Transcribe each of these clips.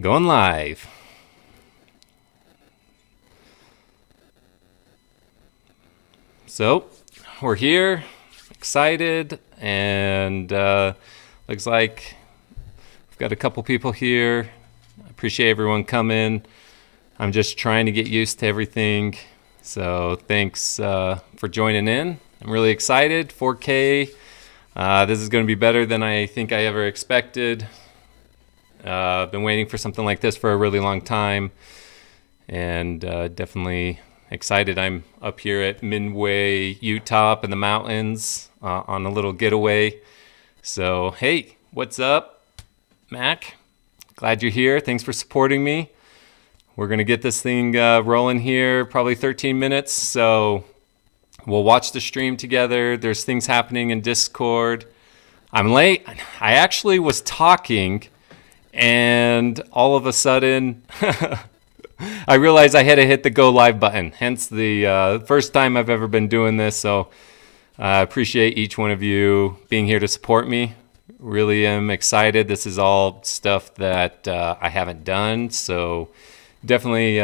Going live. So, we're here, excited, and looks like we've got a couple people here. I appreciate everyone coming. I'm just trying to get used to everything. So, thanks for joining in. I'm really excited. 4K. This is going to be better than I think I ever expected. I've been waiting for something like this for a really long time, and definitely excited. I'm up here at Midway, Utah, up in the mountains on a little getaway. So, hey, what's up, Mac? Glad you're here. Thanks for supporting me. We're going to get this thing rolling here, probably 13 minutes. So we'll watch the stream together. There's things happening in Discord. I'm late. I actually was talking, and all of a sudden, I realized I had to hit the go live button. Hence the first time I've ever been doing this. So I appreciate each one of you being here to support me. Really am excited. This is all stuff that I haven't done. So definitely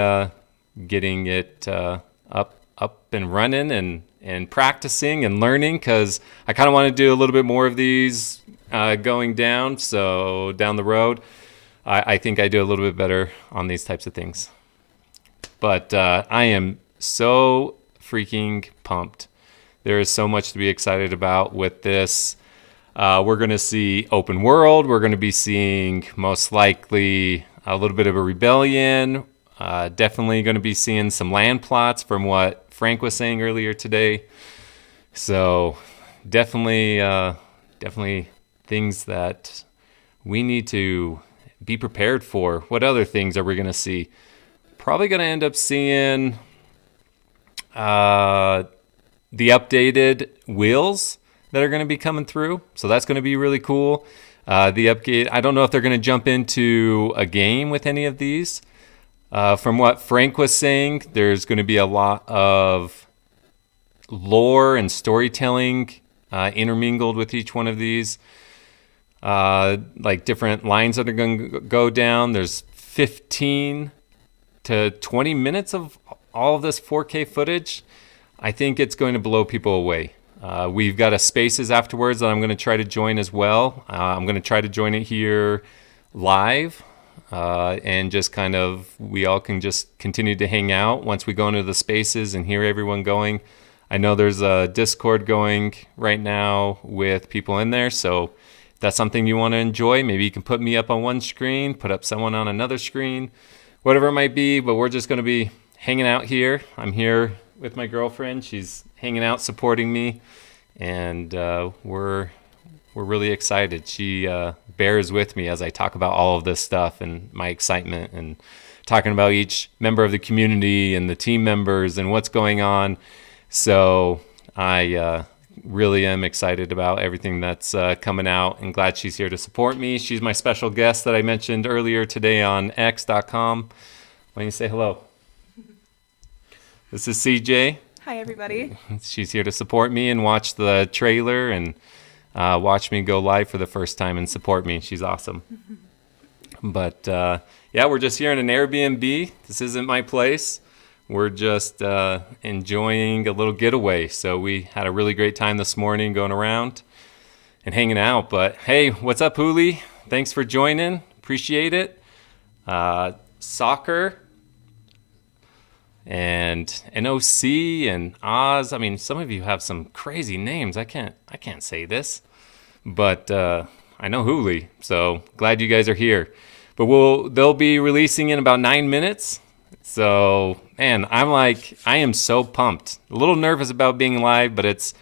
getting it up and running and practicing and learning, because I kind of want to do a little bit more of these going down. So down the road, I think I do a little bit better on these types of things. But I am so freaking pumped. There is so much to be excited about with this. We're going to see open world. We're going to be seeing most likely a little bit of a rebellion. Definitely going to be seeing some land plots from what Frank was saying earlier today. So definitely things that we need to be prepared for. What other things are we going to see? Probably going to end up seeing the updated wheels that are going to be coming through. So that's going to be really cool. The update, I don't know if they're going to jump into a game with any of these. From what Frank was saying, there's going to be a lot of lore and storytelling intermingled with each one of these. Like different lines that are going to go down. There's 15 to 20 minutes of all of this 4K footage. I think it's going to blow people away. We've got a spaces afterwards that I'm going to try to join as well. I'm going to try to join it here live. And just kind of, we all can just continue to hang out once we go into the spaces and hear everyone going. I know there's a Discord going right now with people in there. So if that's something you want to enjoy, maybe you can put me up on one screen, put up someone on another screen, whatever it might be. But we're just going to be hanging out here. I'm here with my girlfriend. She's hanging out, supporting me. And we're really excited. She bears with me as I talk about all of this stuff and my excitement and talking about each member of the community and the team members and what's going on. So I really am excited about everything that's coming out, and glad she's here to support me. She's my special guest that I mentioned earlier today on x.com. Why don't you say hello? This is CJ. Hi, everybody. She's here to support me and watch the trailer and watch me go live for the first time and support me. She's awesome. But yeah, we're just here in an Airbnb. This isn't my place. We're just enjoying a little getaway. So we had a really great time this morning going around and hanging out. But hey, what's up, Huli? Thanks for joining. Appreciate it. Soccer and NOC and Oz. I mean, some of you have some crazy names. I can't say this. But I know Huli, so glad you guys are here. But they'll be releasing in about 9 minutes. So, man, I am so pumped. A little nervous about being live, but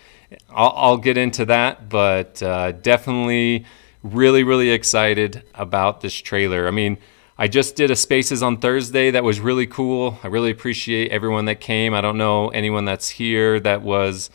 I'll get into that. But definitely really, really excited about this trailer. I mean, I just did a Spaces on Thursday that was really cool. I really appreciate everyone that came. I don't know anyone that's here that was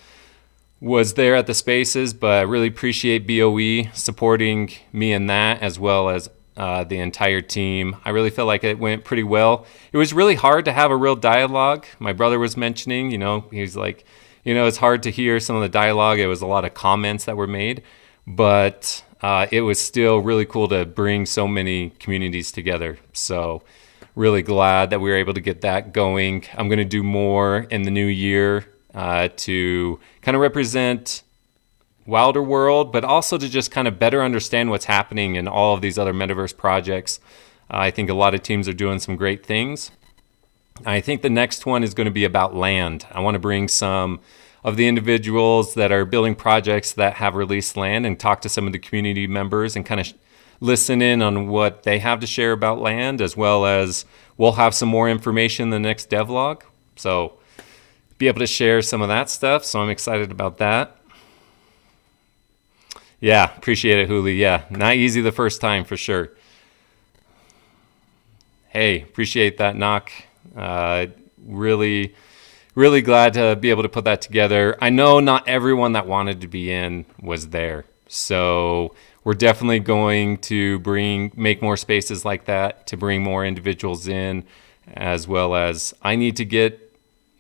there at the Spaces, but I really appreciate BOE supporting me in that, as well as the entire team. I really felt like it went pretty well. It was really hard to have a real dialogue. My brother was mentioning, he's like, it's hard to hear some of the dialogue. It was a lot of comments that were made, but it was still really cool to bring so many communities together. So really glad that we were able to get that going. I'm going to do more in the new year to kind of represent Wilder World, but also to just kind of better understand what's happening in all of these other metaverse projects. I think a lot of teams are doing some great things. I think the next one is going to be about land. I want to bring some of the individuals that are building projects that have released land and talk to some of the community members and kind of listen in on what they have to share about land, as well as we'll have some more information in the next devlog. So be able to share some of that stuff. So I'm excited about that. Yeah, appreciate it, Huli. Yeah, not easy the first time for sure. Hey, appreciate that, Knock. Really glad to be able to put that together. I know not everyone that wanted to be in was there. So we're definitely going to make more spaces like that to bring more individuals in, as well as I need to get,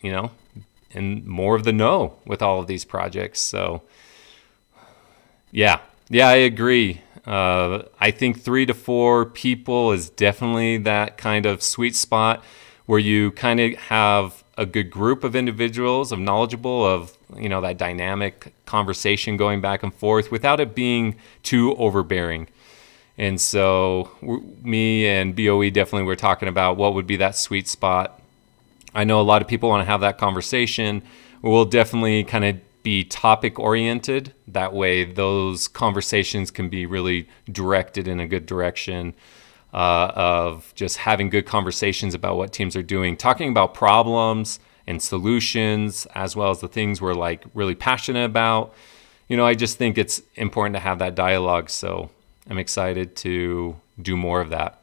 in more of the know with all of these projects. So yeah, I agree. I think 3 to 4 people is definitely that kind of sweet spot where you kind of have a good group of individuals, of knowledgeable, of, that dynamic conversation going back and forth without it being too overbearing. And so me and BOE definitely were talking about what would be that sweet spot. I know a lot of people want to have that conversation. We'll definitely kind of be topic oriented. That way those conversations can be really directed in a good direction, of just having good conversations about what teams are doing, talking about problems and solutions, as well as the things we're like really passionate about. I just think it's important to have that dialogue. So I'm excited to do more of that.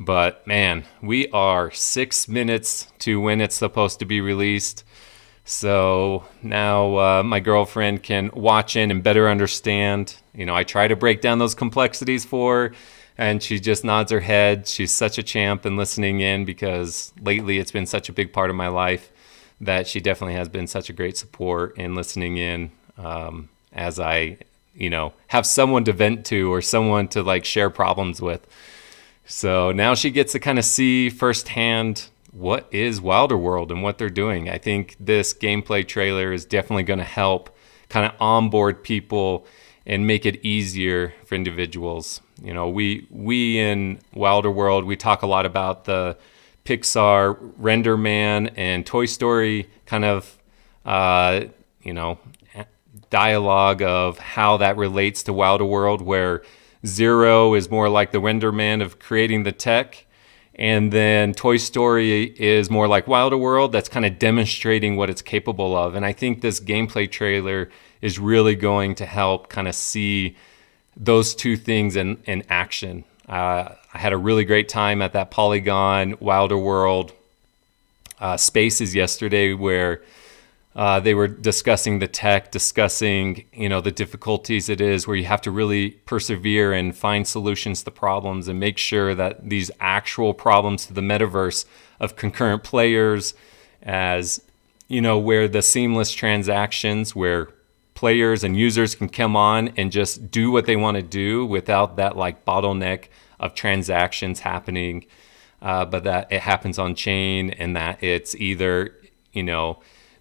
But man, we are 6 minutes to when it's supposed to be released. So now my girlfriend can watch in and better understand. I try to break down those complexities for her, and she just nods her head. She's such a champ in listening in, because lately it's been such a big part of my life that she definitely has been such a great support in listening in, as I, have someone to vent to or someone to like share problems with. So now she gets to kind of see firsthand what is Wilder World and what they're doing. I think this gameplay trailer is definitely going to help kind of onboard people and make it easier for individuals. We in Wilder World, we talk a lot about the Pixar Render Man and Toy Story kind of, dialogue of how that relates to Wilder World, where Zero is more like the Render Man of creating the tech, and then Toy Story is more like Wilder World, that's kind of demonstrating what it's capable of. And I think this gameplay trailer is really going to help kind of see those two things in action. I had a really great time at that Polygon Wilder World spaces yesterday, where they were discussing the tech, discussing, the difficulties it is, where you have to really persevere and find solutions to problems and make sure that these actual problems to the metaverse of concurrent players, as, where the seamless transactions, where players and users can come on and just do what they want to do without that like bottleneck of transactions happening, but that it happens on chain, and that it's either,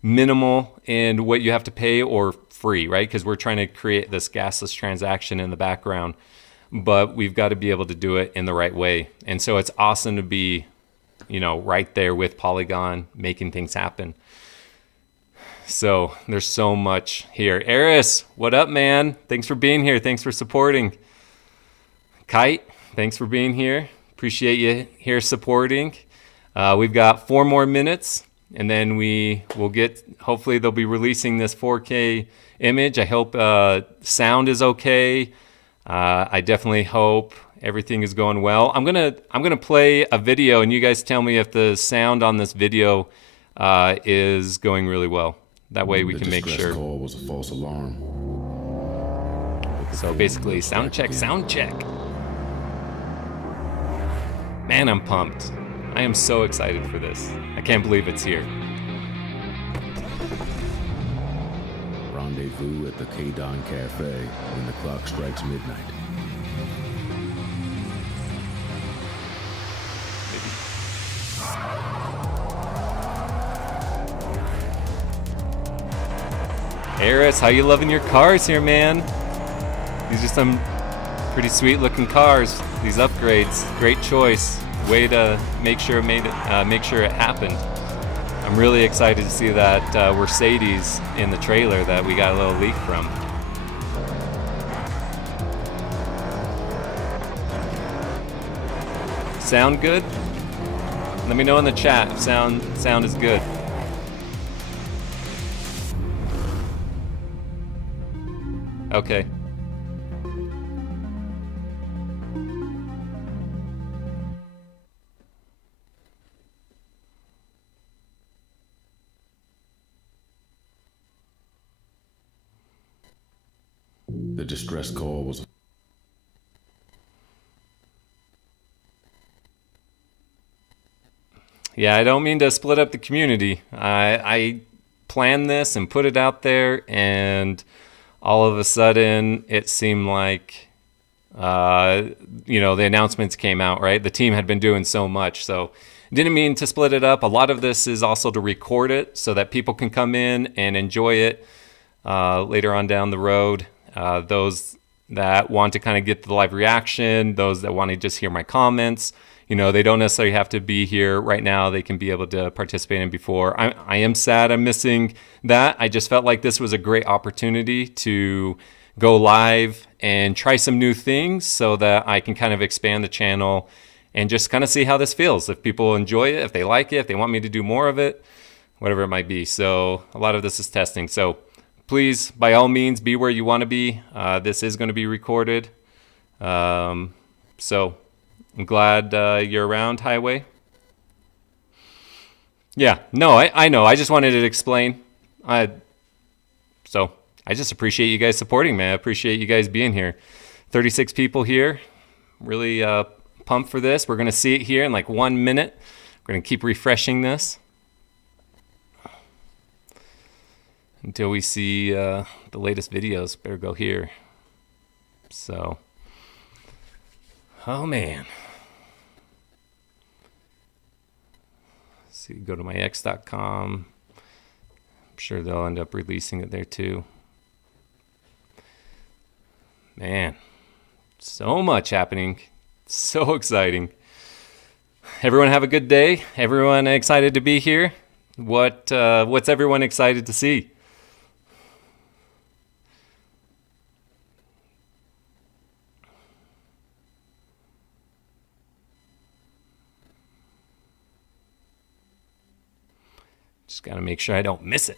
minimal in what you have to pay or free, right? Because we're trying to create this gasless transaction in the background, but we've got to be able to do it in the right way. And so it's awesome to be, right there with Polygon making things happen. So there's so much here. Eris, what up, man? Thanks for being here. Thanks for supporting. Kite, thanks for being here. Appreciate you here supporting. We've got 4 more minutes, and then we will get, hopefully they'll be releasing this 4K image. I hope sound is okay. I definitely hope everything is going well. I'm gonna play a video, and you guys tell me if the sound on this video is going really well. That way we can make sure. Call was a false alarm. So basically, sound check. Man, I'm pumped. I am so excited for this. I can't believe it's here. Rendezvous rendezvous at the K-Don Cafe when the clock strikes midnight. Eris, how you loving your cars here, man? These are some pretty sweet looking cars. These upgrades, great choice. Way to make sure it happened. I'm really excited to see that Mercedes in the trailer that we got a little leak from. Sound good? Let me know in the chat if sound is good. Okay. The distress call was... Yeah, I don't mean to split up the community. I planned this and put it out there, and all of a sudden it seemed like, the announcements came out, right? The team had been doing so much, so didn't mean to split it up. A lot of this is also to record it so that people can come in and enjoy it later on down the road. Those that want to kind of get the live reaction, those that want to just hear my comments, they don't necessarily have to be here right now. They can be able to participate in before. I am sad I'm missing that. I just felt like this was a great opportunity to go live and try some new things so that I can kind of expand the channel and just kind of see how this feels. If people enjoy it, if they like it, if they want me to do more of it, whatever it might be. So a lot of this is testing. So please, by all means, be where you want to be. This is going to be recorded. So I'm glad you're around, Highway. Yeah, no, I know. I just wanted to explain. So I just appreciate you guys supporting me. I appreciate you guys being here. 36 people here. Really pumped for this. We're going to see it here in like 1 minute. We're going to keep refreshing this until we see the latest videos. Better go here. So, oh man. Let's see, go to myx.com. I'm sure they'll end up releasing it there too. Man, so much happening. So exciting. Everyone have a good day. Everyone excited to be here. What's everyone excited to see? Just got to make sure I don't miss it.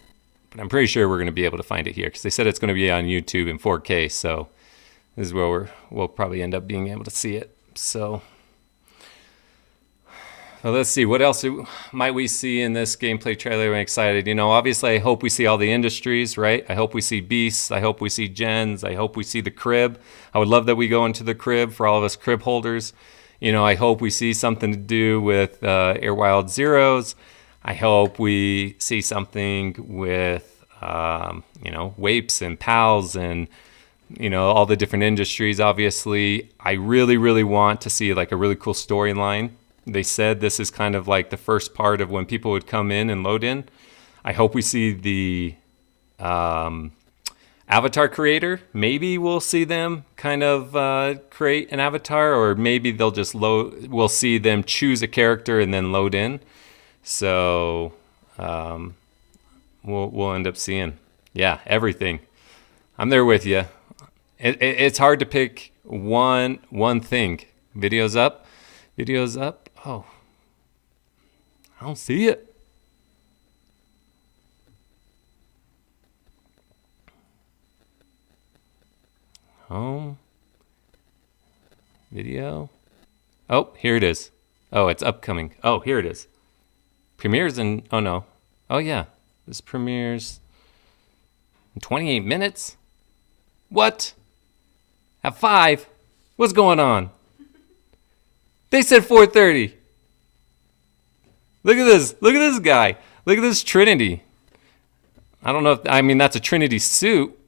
But I'm pretty sure we're going to be able to find it here because they said it's going to be on YouTube in 4K. So this is where we'll probably end up being able to see it. So well, let's see. What else might we see in this gameplay trailer? I'm excited. Obviously, I hope we see all the industries, right? I hope we see Beasts. I hope we see Gens. I hope we see the crib. I would love that we go into the crib for all of us crib holders. I hope we see something to do with Airwild Zeros. I hope we see something with, Wapes and Pals and, all the different industries, obviously. I really, really want to see like a really cool storyline. They said this is kind of like the first part of when people would come in and load in. I hope we see the avatar creator. Maybe we'll see them kind of create an avatar, or maybe they'll just we'll see them choose a character and then load in. So we'll end up seeing, everything. I'm there with you. It's hard to pick one thing. Videos up. Oh, I don't see it. Home. Video. Oh, here it is. Oh, it's upcoming. Oh, here it is. Premieres in, oh no. Oh yeah, this premieres in 28 minutes? What? At 5? What's going on? They said 4:30. Look at this guy. Look at this Trinity. I don't know if, I mean, that's a Trinity suit.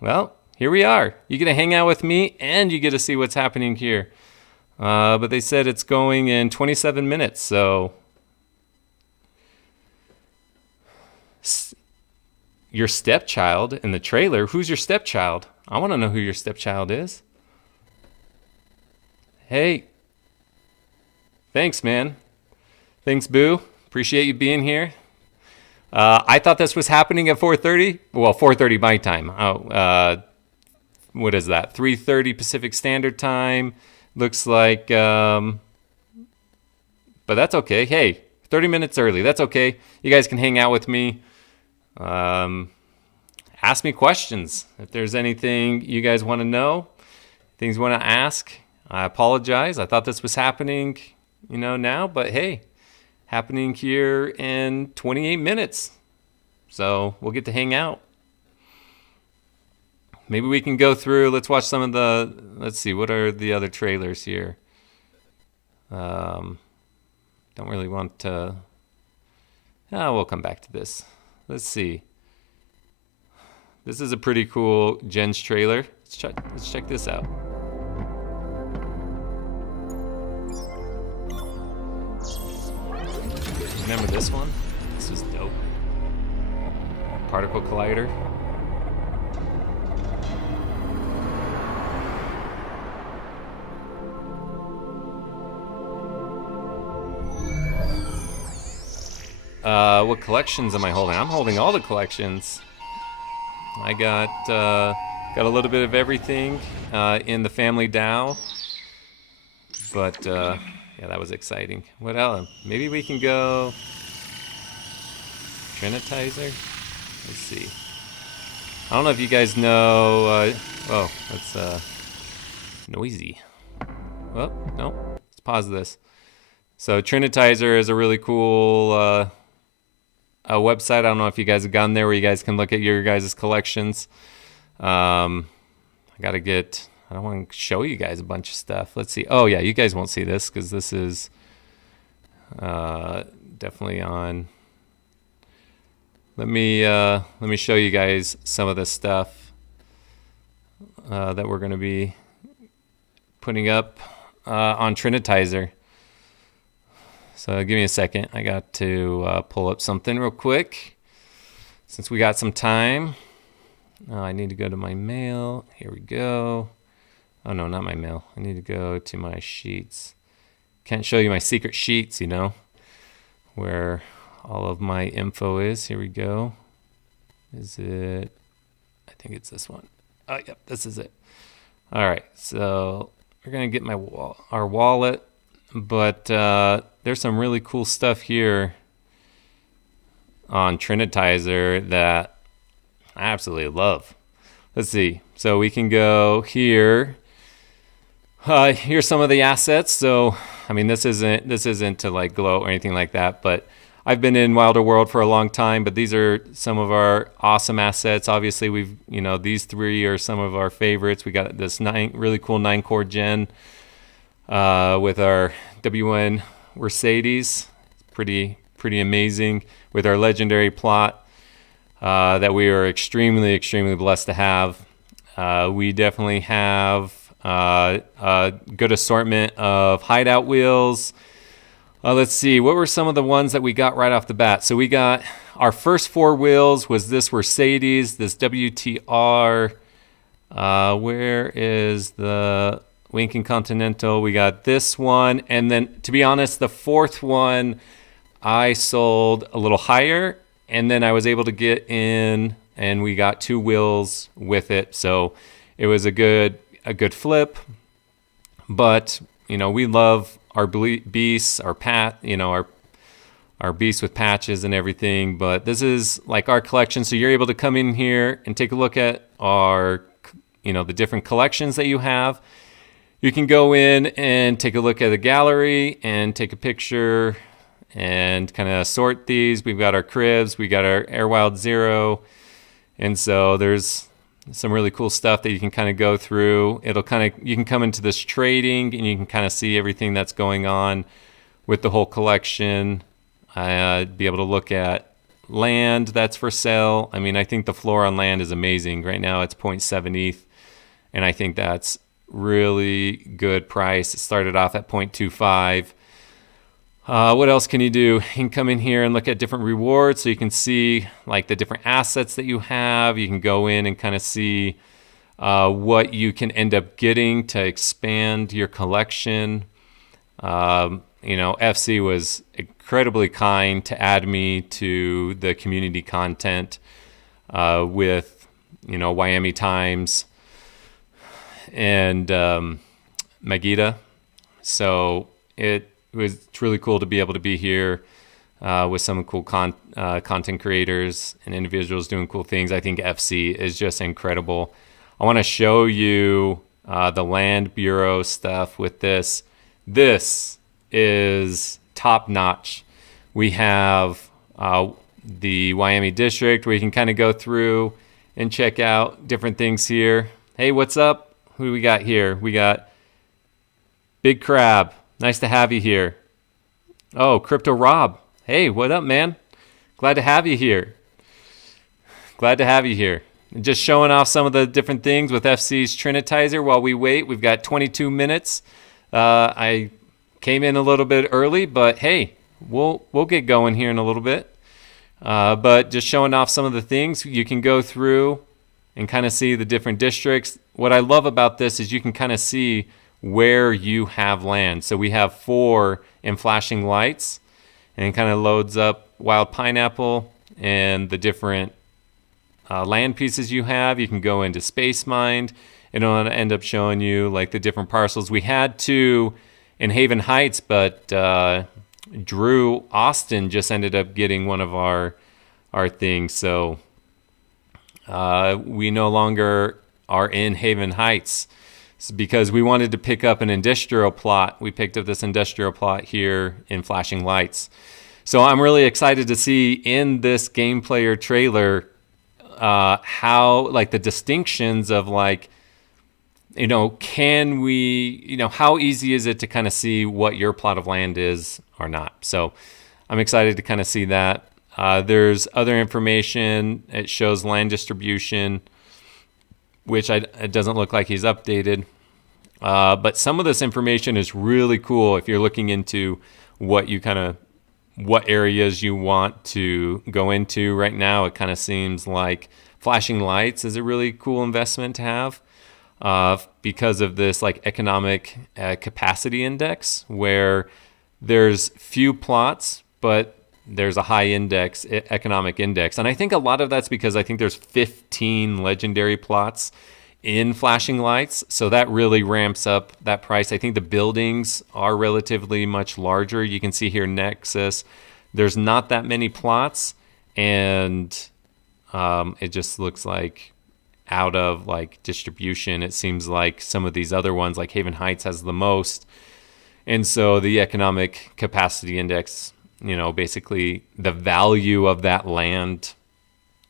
Well, here we are. You get to hang out with me and you get to see what's happening here. But they said it's going in 27 minutes, so your stepchild in the trailer. Who's your stepchild? I want to know who your stepchild is. Hey. Thanks, man. Thanks, Boo. Appreciate you being here. I thought this was happening at 4:30. Well, 4:30 my time. What is that? 3:30 Pacific Standard Time. Looks like, but that's okay. Hey, 30 minutes early. That's okay. You guys can hang out with me. Ask me questions. If there's anything you guys want to know, things you want to ask, I apologize. I thought this was happening, now, but hey, happening here in 28 minutes. So we'll get to hang out. Maybe we can go through, let's watch some of let's see, what are the other trailers here? Don't really want to, we'll come back to this. Let's see. This is a pretty cool Jen's trailer. Let's check this out. Remember this one? This was dope. Particle collider. What collections am I holding? I'm holding all the collections. I got a little bit of everything in the family Dow. But yeah, that was exciting. What else? Maybe we can go Trinitizer. Let's see. I don't know if you guys know. Oh, that's noisy. Well, no. Let's pause this. So Trinitizer is a really cool a website. I don't know if you guys have gone there where you guys can look at your guys' collections. I don't want to show you guys a bunch of stuff. Let's see. Oh yeah, you guys won't see this because this is definitely on. Let me show you guys some of this stuff that we're going to be putting up on Trinitizer. So give me a second. I got to pull up something real quick since we got some time. I need to go to my mail. Here we go. Oh no, not my mail. I need to go to my sheets. Can't show you my secret sheets, where all of my info is. Here we go. Is it? I think it's this one. Oh, yep, this is it. All right, so we're gonna get our wallet, but there's some really cool stuff here on Trinitizer that I absolutely love. Let's see. So we can go here. Here's some of the assets. So, I mean, this isn't to like gloat or anything like that, but I've been in Wilder World for a long time, but these are some of our awesome assets. Obviously, these three are some of our favorites. We got this really cool 9-core gen with our WN Mercedes. Pretty amazing with our legendary plot that we are extremely, extremely blessed to have. We definitely have a good assortment of hideout wheels. Let's see, what were some of the ones that we got right off the bat? So we got our first 4 wheels was this Mercedes, this WTR. Where is the Lincoln Continental? We got this one, and then to be honest, the 4th one I sold a little higher, and then I was able to get in, and we got 2 wheels with it. So it was a good flip. But we love our beasts, our our beasts with patches and everything. But this is like our collection, so you're able to come in here and take a look at our the different collections that you have. You can go in and take a look at the gallery and take a picture and kind of sort these. We've got our cribs, we got our Airwild Zero, and so there's some really cool stuff that you can kind of go through. You can come into this trading and you can kind of see everything that's going on with the whole collection. be able to look at land that's for sale. I mean, I think the floor on land is amazing. Right now it's 0.7 ETH, and I think that's really good price. It started off at 0.25. What else can you do? You can come in here and look at different rewards, so you can see like the different assets that you have. You can go in and kind of see what you can end up getting to expand your collection. FC was incredibly kind to add me to the community content with, Miami Times and Magida. So it's really cool to be able to be here with some cool content creators and individuals doing cool things. I think FC is just incredible. I want to show you the Land Bureau stuff with this. This is top notch. We have the Miami district where you can kind of go through and check out different things here. Hey, what's up? Who do we got here? We got Big Crab. Nice to have you here. Oh, Crypto Rob. Hey, what up, man? Glad to have you here. Glad to have you here. Just showing off some of the different things with FC's Trinitizer while we wait. We've got 22 minutes. I came in a little bit early, but hey, we'll get going here in a little bit. But just showing off some of the things you can go through and kind of see the different districts. What I love about this is you can kind of see where you have land. So we have 4 in flashing lights, and it kind of loads up Wild Pineapple and the different land pieces you have. You can go into Space Mind, and it'll end up showing you like the different parcels. We had 2 in Haven Heights, but Drew Austin just ended up getting one of our things. So we no longer are in Haven Heights. It's because we wanted to pick up an industrial plot. We picked up this industrial plot here in Flashing Lights. So I'm really excited to see in this game player trailer how like the distinctions of like, can we, how easy is it to kind of see what your plot of land is or not? So I'm excited to kind of see that. There's other information. It shows land distribution, which it doesn't look like he's updated. But some of this information is really cool if you're looking into what areas you want to go into. Right now, it kind of seems like Flashing Lights is a really cool investment to have because of this like economic capacity index, where there's few plots, but there's a high economic index. And I think a lot of that's because I think there's 15 legendary plots in Flashing Lights. So that really ramps up that price. I think the buildings are relatively much larger. You can see here Nexus. There's not that many plots, and it just looks like out of like distribution, it seems like some of these other ones like Haven Heights has the most. And so the economic capacity index, basically the value of that land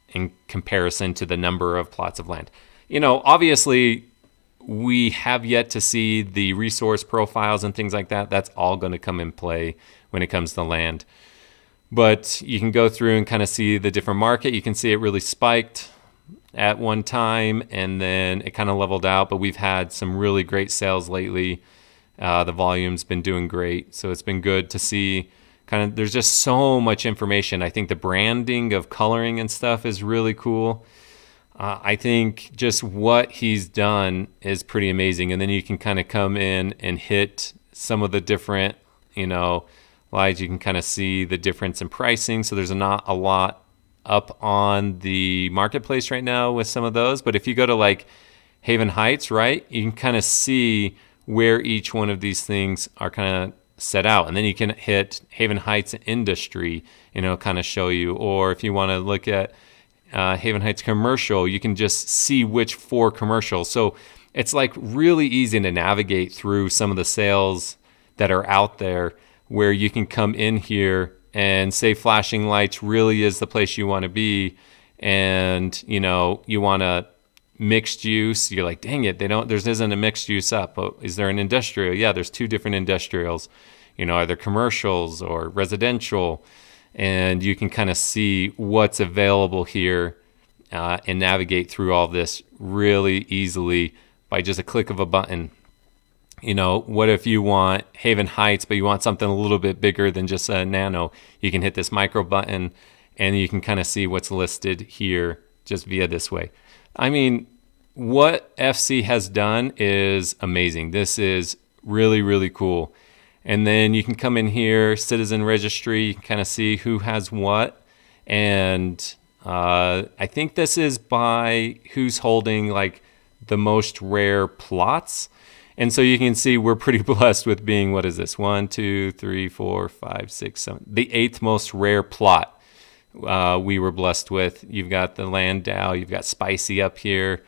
in comparison to the number of plots of land. Obviously we have yet to see the resource profiles and things like that. That's all going to come in play when it comes to land. But you can go through and kind of see the different market. You can see it really spiked at one time, and then it kind of leveled out. But we've had some really great sales lately. The volume's been doing great. So it's been good to see there's just so much information. I think the branding of coloring and stuff is really cool. I think just what he's done is pretty amazing. And then you can kind of come in and hit some of the different, slides. You can kind of see the difference in pricing. So there's not a lot up on the marketplace right now with some of those. But if you go to like Haven Heights, right, you can kind of see where each one of these things are kind of set out. And then you can hit Haven Heights Industry, kind of show you. Or if you want to look at Haven Heights Commercial, you can just see which 4 commercials. So it's like really easy to navigate through some of the sales that are out there, where you can come in here and say Flashing Lights really is the place you want to be. And, you want a mixed use. You're like, dang it, there isn't a mixed use up. But is there an industrial? Yeah, there's 2 different industrials. Are there commercials or residential? and you can kind of see what's available here and navigate through all this really easily by just a click of a button. You know, what if you want Haven Heights, but you want something a little bit bigger than just a nano? You can hit this micro button and you can kind of see what's listed here just via this way. I mean, what FC has done is amazing. This is really, really cool. And then you can come in here, citizen registry, you can kind of see who has what. And I think this is by who's holding like the most rare plots. And so you can see we're pretty blessed with being, what is this? 1, 2, 3, 4, 5, 6, 7. The 8th most rare plot we were blessed with. You've got the Landau, you've got Spicy up here.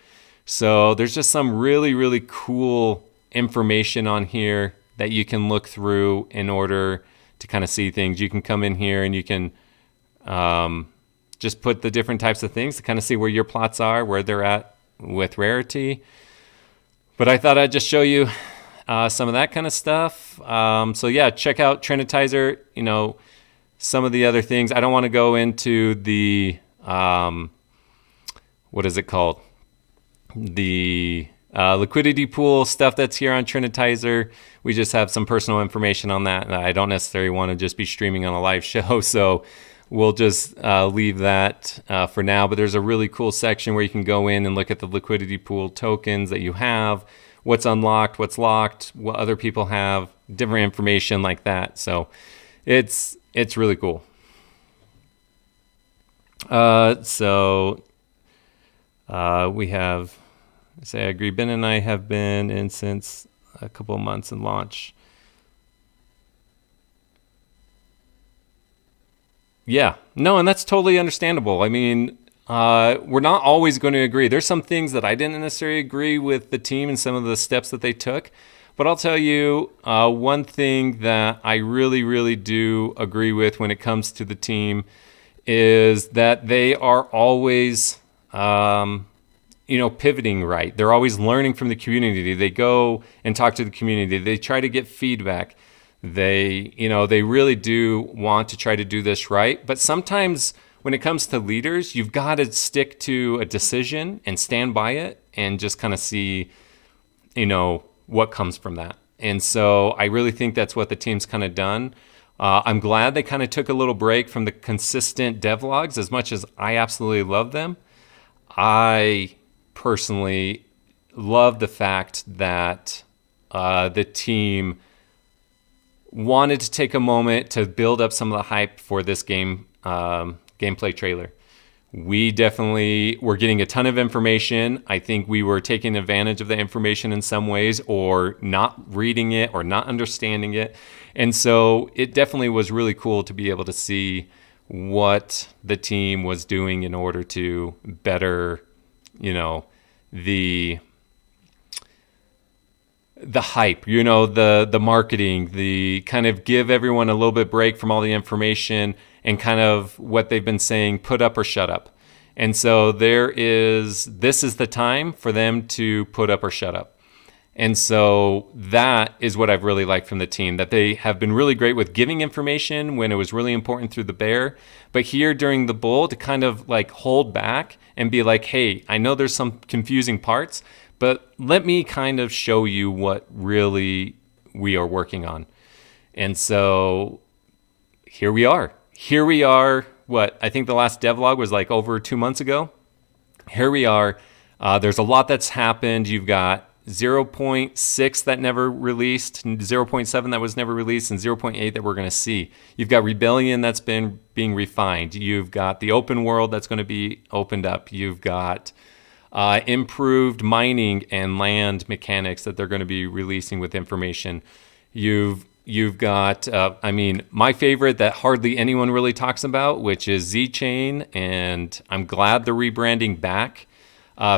So there's just some really, really cool information on here that you can look through in order to kind of see things. You can come in here and you can just put the different types of things to kind of see where your plots are, where they're at with rarity. But I thought I'd just show you some of that kind of stuff. So yeah, check out Trinitizer, you know, some of the other things. I don't want to go into the, what is it called? The liquidity pool stuff that's here on Trinitizer. We just have some personal information on that. And I don't necessarily want to just be streaming on a live show. So we'll just leave that for now, but there's a really cool section where you can go in and look at the liquidity pool tokens that you have, what's unlocked, what's locked, what other people have, different information like that. So it's really cool. We have, I agree, Ben and I have been in since a couple of months in launch. Yeah, no, and that's totally understandable. I mean, we're not always going to agree. There's some things that I didn't necessarily agree with the team and some of the steps that they took. But I'll tell you one thing that I really, really do agree with when it comes to the team is that they are always, pivoting right. They're always learning from the community. They go and talk to the community. They try to get feedback. They really do want to try to do this right. But sometimes when it comes to leaders, you've got to stick to a decision and stand by it and just kind of see, what comes from that. And so I really think that's what the team's kind of done. I'm glad they kind of took a little break from the consistent devlogs. As much as I absolutely love them, I personally love the fact that the team wanted to take a moment to build up some of the hype for this game gameplay trailer. We definitely were getting a ton of information. I think we were taking advantage of the information in some ways, or not reading it or not understanding it. And so it definitely was really cool to be able to see what the team was doing in order to better, the hype, the marketing, the kind of give everyone a little bit break from all the information and kind of what they've been saying, put up or shut up. And so this is the time for them to put up or shut up. And so that is what I've really liked from the team, that they have been really great with giving information when it was really important through the bear. But here during the bull, to kind of like hold back and be like, hey, I know there's some confusing parts, but let me kind of show you what really we are working on. And so here we are. I think the last devlog was like over 2 months ago. Here we are. There's a lot that's happened. You've got 0.6 that never released, 0.7 that was never released, and 0.8 that we're going to see. You've got Rebellion that's been being refined. You've got the open world that's going to be opened up. You've got improved mining and land mechanics that they're going to be releasing with information. You've got, my favorite that hardly anyone really talks about, which is Z-Chain, and I'm glad they're rebranding back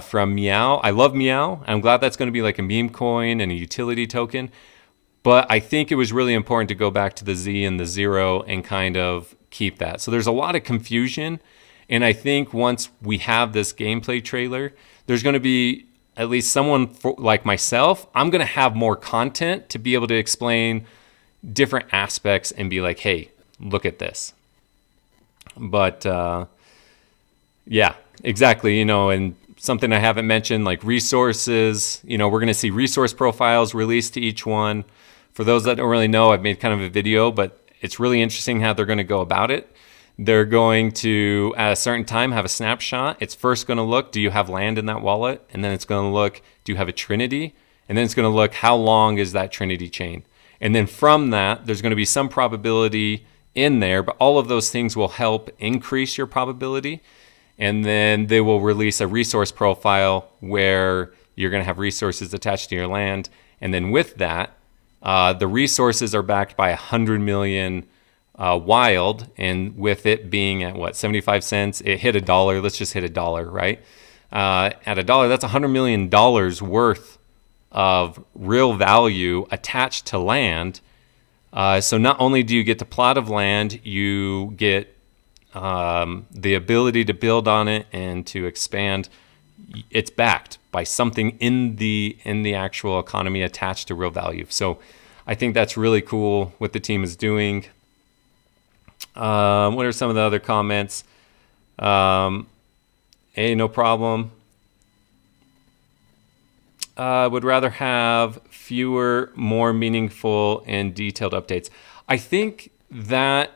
from Meow. I love Meow. I'm glad that's going to be like a meme coin and a utility token, but I think it was really important to go back to the Z and the 0 and kind of keep that. So there's a lot of confusion, and I think once we have this gameplay trailer, there's going to be at least someone like myself. I'm going to have more content to be able to explain different aspects and be like, hey, look at this. But yeah, exactly. And something I haven't mentioned, like resources, we're going to see resource profiles released to each one. For those that don't really know, I've made kind of a video, but it's really interesting how they're going to go about it. They're going to, at a certain time, have a snapshot. It's first going to look, do you have land in that wallet? And then it's going to look, do you have a Trinity? And then it's going to look, how long is that Trinity chain? And then from that, there's going to be some probability in there, but all of those things will help increase your probability. And then they will release a resource profile where you're going to have resources attached to your land. And then with that, the resources are backed by 100 million wild, and with it being at what, 75 cents, it hit $1. Let's just hit $1, right? At $1, that's $100 million worth of real value attached to land. So not only do you get the plot of land, you get the ability to build on it and to expand. It's backed by something in the actual economy attached to real value. So I think that's really cool what the team is doing. What are some of the other comments? Hey, no problem. Would rather have fewer, more meaningful and detailed updates. I think that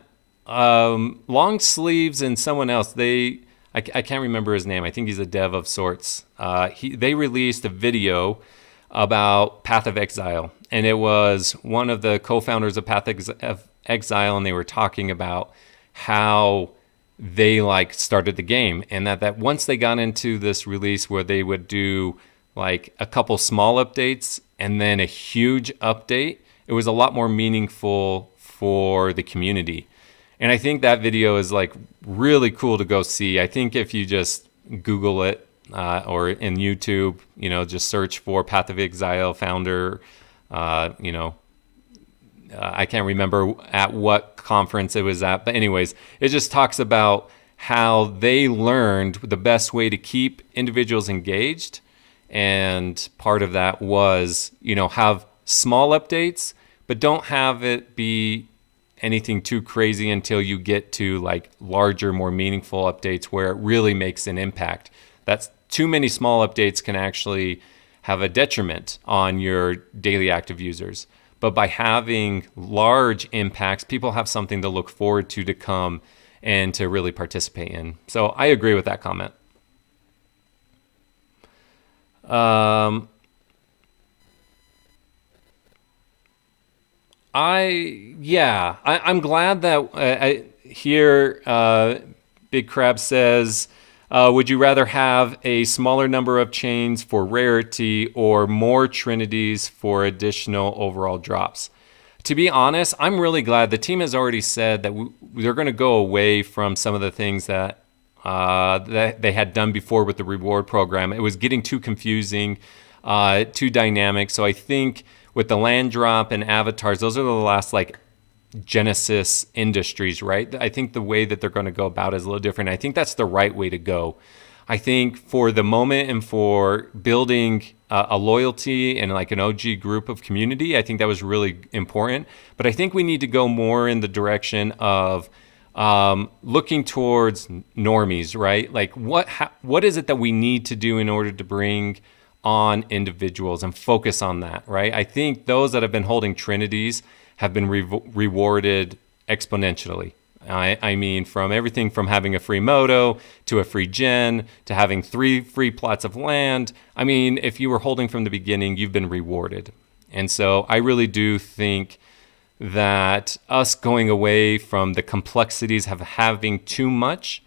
Long Sleeves and someone else, I can't remember his name. I think he's a dev of sorts. They released a video about Path of Exile, and it was one of the co-founders of Path of Exile, and they were talking about how they started the game, and that once they got into this release where they would do like a couple small updates and then a huge update, it was a lot more meaningful for the community. And I think that video is really cool to go see. I think if you just Google it or in YouTube, just search for Path of Exile founder, I can't remember at what conference it was at, but anyways, it just talks about how they learned the best way to keep individuals engaged. And part of that was, have small updates, but don't have it be anything too crazy until you get to larger, more meaningful updates where it really makes an impact. That's too many small updates can actually have a detriment on your daily active users. But by having large impacts, people have something to look forward to come and to really participate in. So I agree with that comment. I'm glad that Big Crab says, would you rather have a smaller number of chains for rarity or more trinities for additional overall drops? To be honest, I'm really glad the team has already said that they're going to go away from some of the things that they had done before with the reward program. It was getting too confusing, too dynamic. So I think with the land drop and avatars, those are the last Genesis industries, right? I think the way that they're going to go about it is a little different. I think that's the right way to go. I think for the moment and for building a loyalty and an OG group of community, I think that was really important. But I think we need to go more in the direction of looking towards normies, right? What is it that we need to do in order to bring on individuals and focus on that, right? I think those that have been holding trinities have been rewarded exponentially. I mean, from everything from having a free moto to a free gen to having 3 free plots of land. I mean, if you were holding from the beginning, you've been rewarded. And so I really do think that us going away from the complexities of having too much,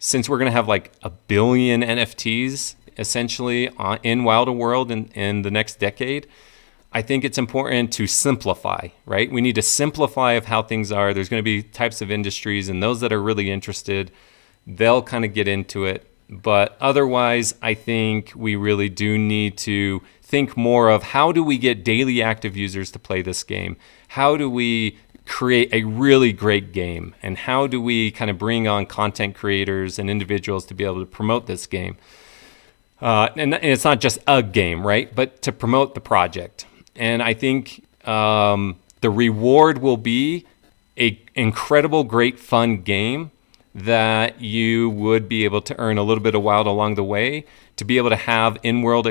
since we're going to have 1 billion NFTs essentially in Wilder World in the next decade, I think it's important to simplify, right? We need to simplify of how things are. There's going to be types of industries, and those that are really interested, they'll kind of get into it. But otherwise, I think we really do need to think more of how do we get daily active users to play this game? How do we create a really great game? And how do we kind of bring on content creators and individuals to be able to promote this game? And it's not just a game, right? But to promote the project. And I think the reward will be an incredible, great, fun game that you would be able to earn a little bit of wild along the way, to be able to have in-world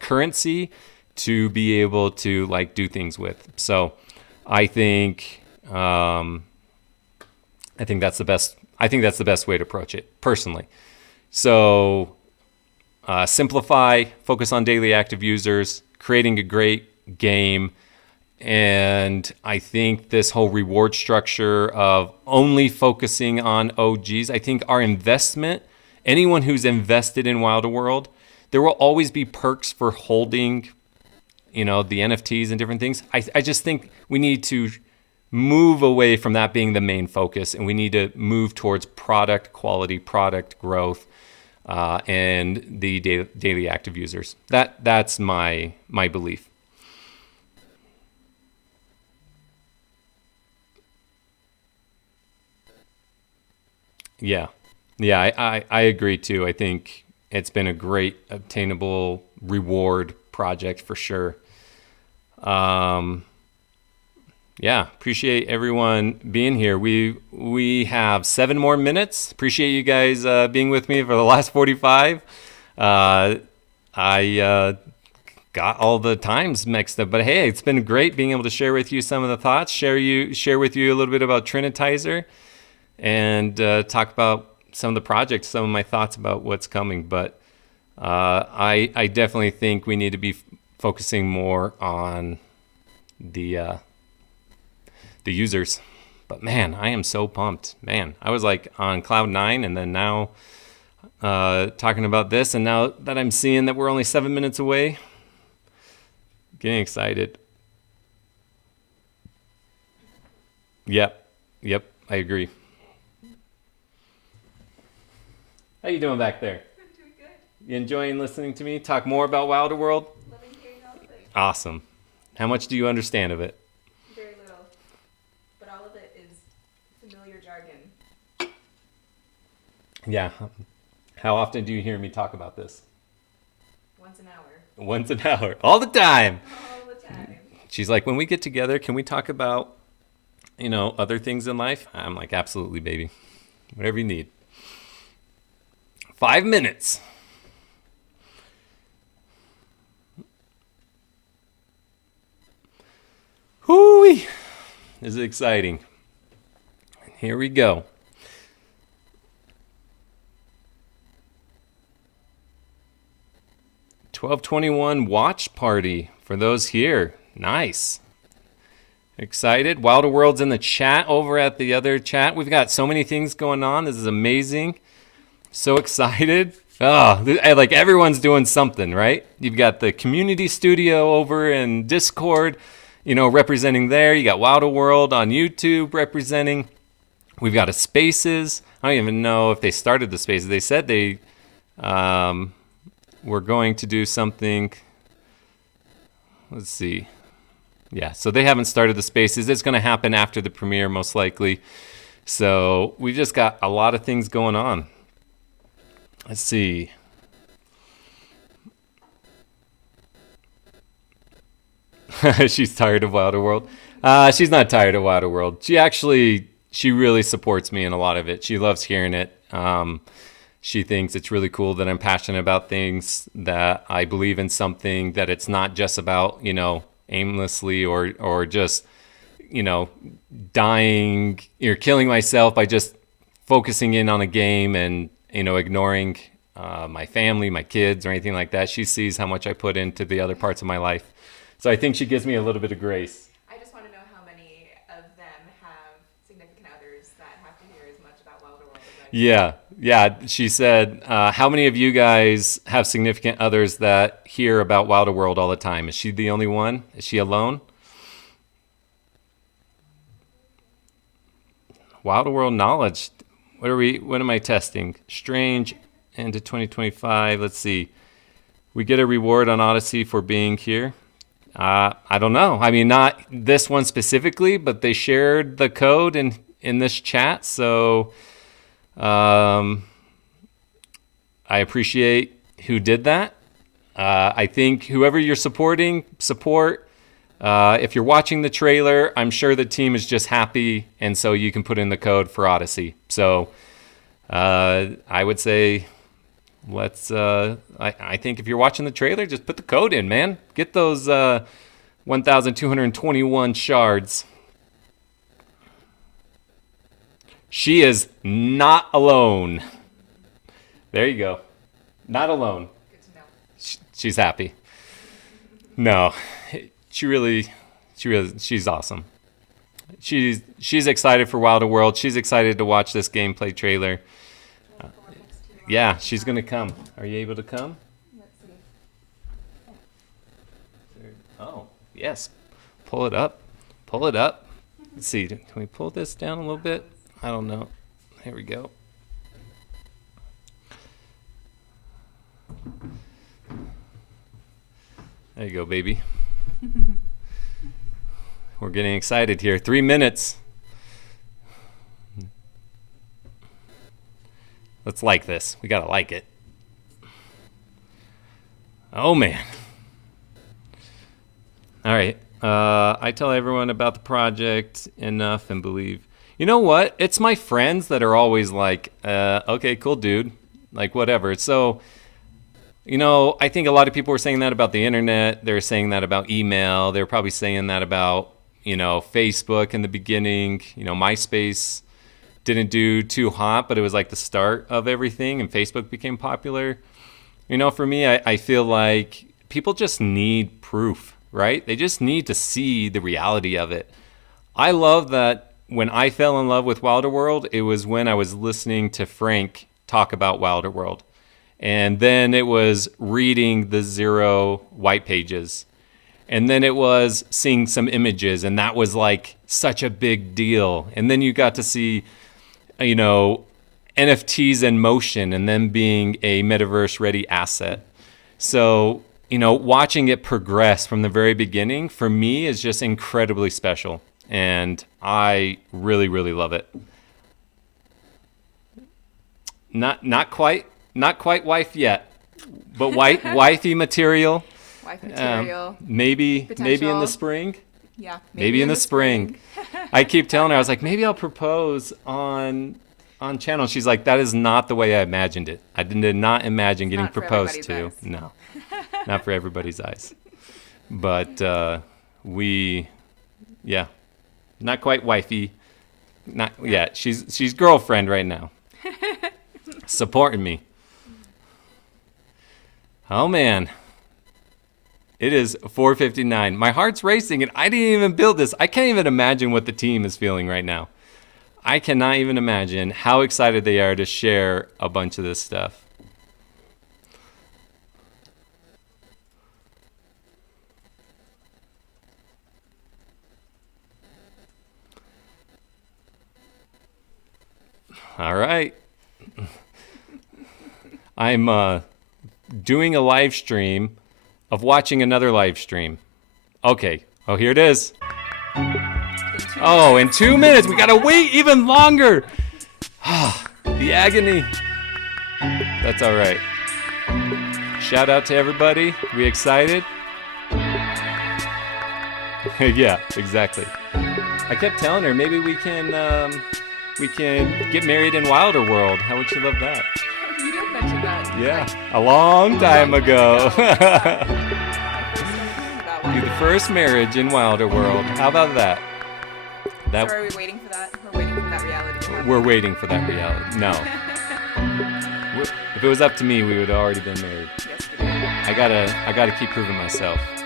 currency to be able to like do things with. So I think that's the best. I think that's the best way to approach it personally. So simplify, focus on daily active users, creating a great game. And I think this whole reward structure of only focusing on OGs, I think our investment, anyone who's invested in Wilder World, there will always be perks for holding, the NFTs and different things. I just think we need to move away from that being the main focus, and we need to move towards product quality, product growth, and the daily active users. That's my belief. Yeah. I agree too. I think it's been a great obtainable reward project for sure. Appreciate everyone being here. We have 7 more minutes. Appreciate you guys being with me for the last 45. I got all the times mixed up, but hey, it's been great being able to share with you some of the thoughts, share with you a little bit about Trinitizer, and talk about some of the projects, some of my thoughts about what's coming. But I definitely think we need to be focusing more on the users. But man, I am so pumped. Man, I was like on cloud 9, and then now talking about this, and now that I'm seeing that we're only 7 minutes away, getting excited. Yep, I agree. How you doing back there? I'm doing good. You enjoying listening to me talk more about Wilder World? Loving hearing all of it. Awesome. How much do you understand of it? Very little. But all of it is familiar jargon. Yeah. How often do you hear me talk about this? Once an hour. Once an hour. All the time. All the time. She's like, when we get together, can we talk about, other things in life? I'm like, absolutely, baby. Whatever you need. 5 minutes. Hoo-wee. This is exciting. Here we go. 12:21 watch party for those here. Nice. Excited. Wilder World's in the chat over at the other chat. We've got so many things going on. This is amazing. So excited. Oh, like everyone's doing something, right? You've got the community studio over in Discord, representing there. You got Wilder World on YouTube representing. We've got a Spaces. I don't even know if they started the Spaces. They said they were going to do something. Let's see. Yeah, so they haven't started the Spaces. It's going to happen after the premiere, most likely. So we've just got a lot of things going on. Let's see. She's tired of Wilder World. She's not tired of Wilder World. She really supports me in a lot of it. She loves hearing it. She thinks it's really cool that I'm passionate about things, that I believe in something, that it's not just about, aimlessly or just, dying or killing myself by just focusing in on a game and, ignoring my family, my kids, or anything like that. She sees how much I put into the other parts of my life. So I think she gives me a little bit of grace. I just want to know how many of them have significant others that have to hear as much about Wilder World as I do. Yeah. She said, how many of you guys have significant others that hear about Wilder World all the time? Is she the only one? Is she alone? Wilder World knowledge. What am I testing? Strange into 2025. Let's see. We get a reward on Odyssey for being here. I don't know. I mean, not this one specifically, but they shared the code in this chat. So I appreciate who did that. I think whoever you're supporting, support. If you're watching the trailer, I'm sure the team is just happy, and so you can put in the code for Odyssey. So I would say let's, I think if you're watching the trailer, just put the code in, man. Get those 1,221 shards. She is not alone. There you go. Not alone. Good to know. She's happy. No, she's awesome. She's excited for Wilder World. She's excited to watch this gameplay trailer. Yeah, she's gonna come. Are you able to come? Let's see. Oh, yes. Pull it up. Pull it up. Let's see. Can we pull this down a little bit? I don't know. Here we go. There you go, baby. We're getting excited here. 3 minutes. Let's like this. We gotta like it. Oh, man. All right. I tell everyone about the project enough and believe. You know what? It's my friends that are always like, okay, cool, dude. Like, whatever. So, I think a lot of people were saying that about the internet. They're saying that about email. They're probably saying that about, Facebook in the beginning. MySpace didn't do too hot, but it was like the start of everything, and Facebook became popular. For me, I feel like people just need proof, right? They just need to see the reality of it. I love that when I fell in love with Wilder World, it was when I was listening to Frank talk about Wilder World. And then it was reading the Zero white pages. And then it was seeing some images, and that was like such a big deal. And then you got to see, NFTs in motion and them being a metaverse ready asset. So, watching it progress from the very beginning for me is just incredibly special. And I really, really love it. Not quite wife yet, but wifey material. Wife material. Maybe in the spring. Yeah. Maybe in the spring. I keep telling her, I was like, maybe I'll propose on channel. She's like, that is not the way I imagined it. I did not imagine getting proposed to. Eyes. No, not for everybody's eyes. But not quite wifey. Not yet. She's girlfriend right now. Supporting me. Oh man. It is 4:59. My heart's racing and I didn't even build this. I can't even imagine what the team is feeling right now. I cannot even imagine how excited they are to share a bunch of this stuff. All right. I'm doing a live stream of watching another live stream. Okay. Oh, here it is. Oh, in 2 minutes. We gotta wait even longer. The agony. That's all right. Shout out to everybody. We excited? Yeah, exactly. I kept telling her maybe we can get married in Wilder World. How would she love that? You did mention that. Yeah, a long time ago. Be the first marriage in Wilder World. How about that? So are we waiting for that? We're waiting for that reality to happen. We're waiting for that reality. No. If it was up to me, we would have already been married. Yes, we did. I gotta keep proving myself. No,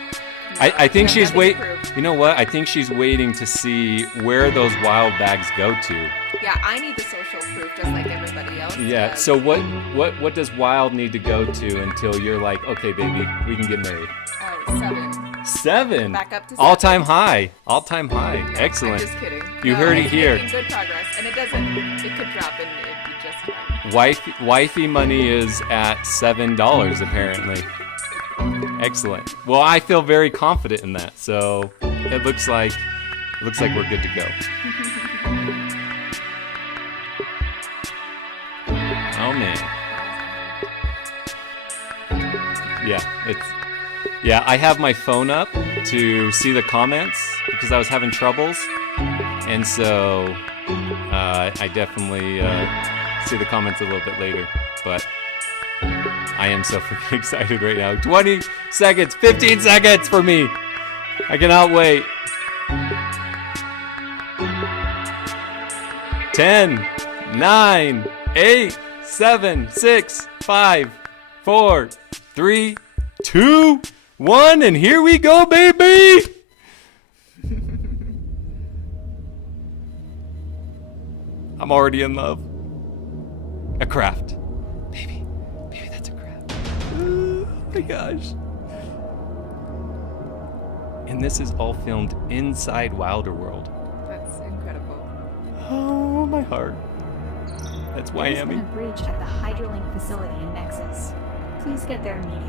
I think you she's have nothing to prove. You know what? I think she's waiting to see where those wild bags go to. Yeah, I need the social proof just like everybody else. Yeah. does. So what does wild need to go to until you're like, okay, baby, we can get married? Oh, 7. 7. Back up to 7. All-time high. All-time high. Yeah, Excellent. I'm just kidding. You heard it it's here. making good progress, and it doesn't. It could drop and it'd be just fine. Wifey money is at $7 apparently. Excellent. Well, I feel very confident in that. So it looks like we're good to go. Oh man. Yeah, Yeah, I have my phone up to see the comments because I was having troubles. And so I definitely see the comments a little bit later. But I am so freaking excited right now. 20 seconds, 15 seconds for me. I cannot wait. 10, 9, 8, 7, 6, 5, 4, 3, 2, 1, and here we go, baby! I'm already in love. A craft. Baby, that's a craft. Oh my gosh. And this is all filmed inside Wilder World. That's incredible. Oh, my heart. That's There's Miami. been a breach at the Hydrolink facility in Nexus. Please get there immediately.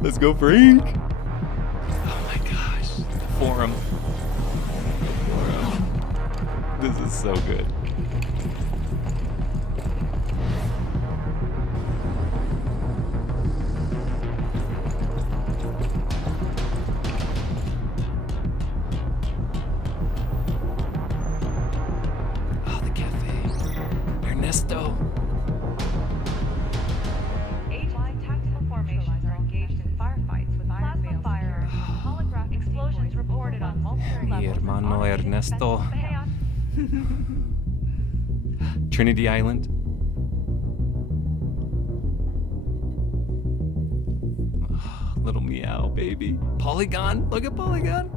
Let's go, Frank. Oh my gosh. The forum. This is so good. Oh, the cafe. Ernesto. Age-line tactical formations are engaged in firefights with plasma firearms and holographic explosions reported on multiple Mi levels. of hermano automation Ernesto. defensive chaos. Trinity Island. Oh, little meow, baby. Polygon. Look at Polygon.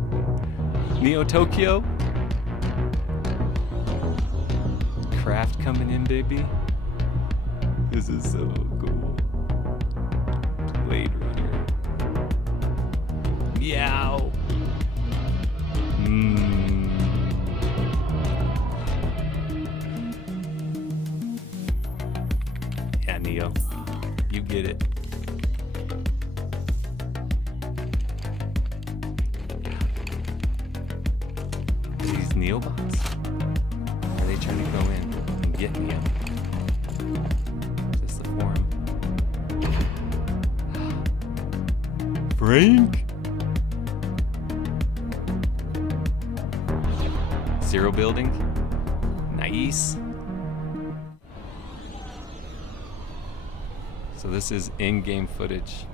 Neo Tokyo. Craft coming in, baby. This is so cool. Blade Runner. Meow. Yeah, Neo. You get it. These Neobots? Are they trying to go in and get Neo? Is this the forum? Frank? Zero building? Nice. So this is in-game footage.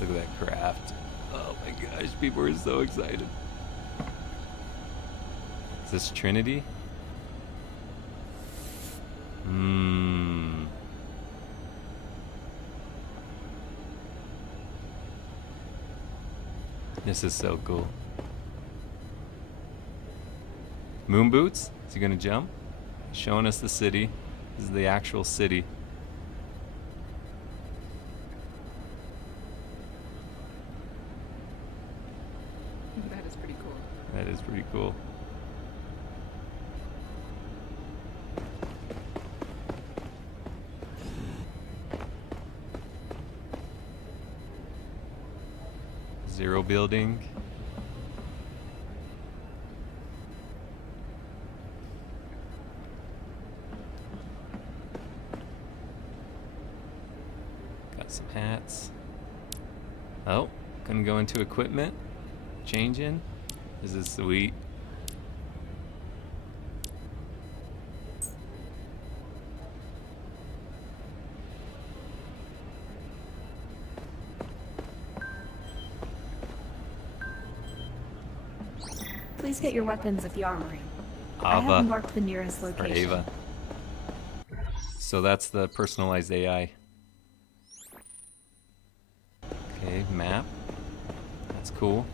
Look at that craft. Oh my gosh, people are so excited. Is this Trinity? This is so cool. Moon boots? Is he gonna jump? Showing us the city. This is the actual city. That is pretty cool. That is pretty cool. Zero building. Got some hats. Oh, gonna go into equipment. Changing. This is sweet. Please get your weapons at the armory. I Ava have marked the nearest or location. Ava. So that's the personalized AI. Okay, map. That's cool.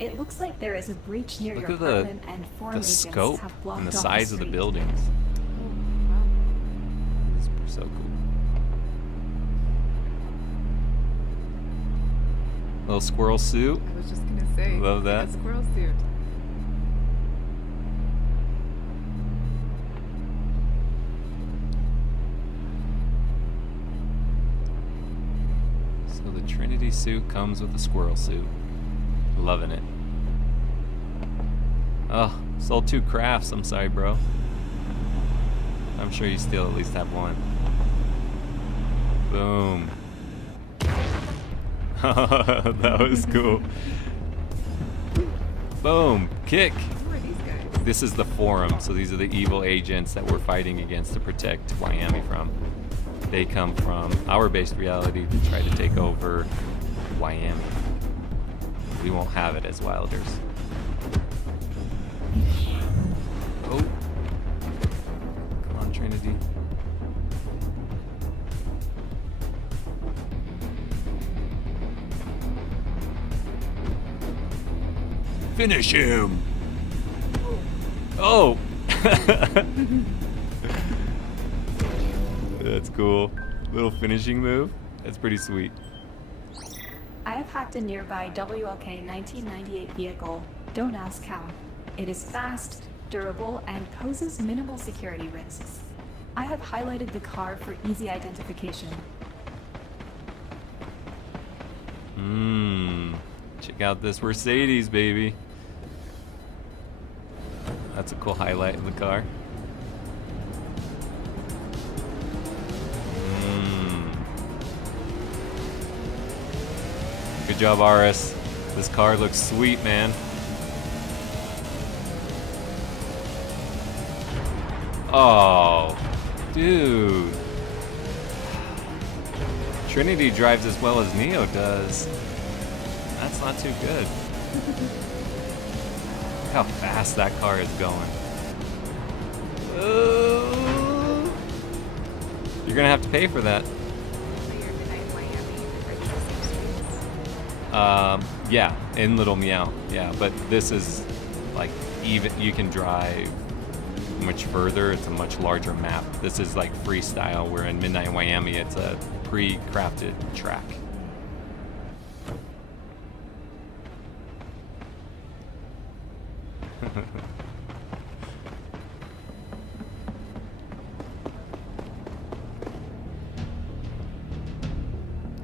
It looks like there is a breach near Look your at the apartment and forum the agents scope have blocked and the off size of the street. buildings. Wow. It's so cool. Little squirrel suit. I was just gonna say. Love like that. A squirrel suit. So the Trinity suit comes with a squirrel suit. Loving it. Oh, sold 2 crafts. I'm sorry, bro. I'm sure you still at least have one. Boom. That was cool. Boom. Kick. Who are these guys? This is the Forum, so these are the evil agents that we're fighting against to protect Miami from. They come from our based reality to try to take over Miami. We won't have it as Wilders. Oh. Come on, Trinity. Finish him! Oh! That's cool. Little finishing move. That's pretty sweet. I have hacked a nearby WLK 1998 vehicle. Don't ask how. It is fast, durable, and poses minimal security risks. I have highlighted the car for easy identification. Check out this Mercedes, baby. That's a cool highlight in the car. Good job, RS. This car looks sweet, man. Oh, dude. Trinity drives as well as Neo does. That's not too good. Look how fast that car is going. You're gonna have to pay for that. So you're Midnight Miami, are these the same streets? Yeah, in Little Meow. Yeah, but this is like even you can drive much further. It's a much larger map. This is like freestyle. Where in Midnight Miami, it's a pre-crafted track.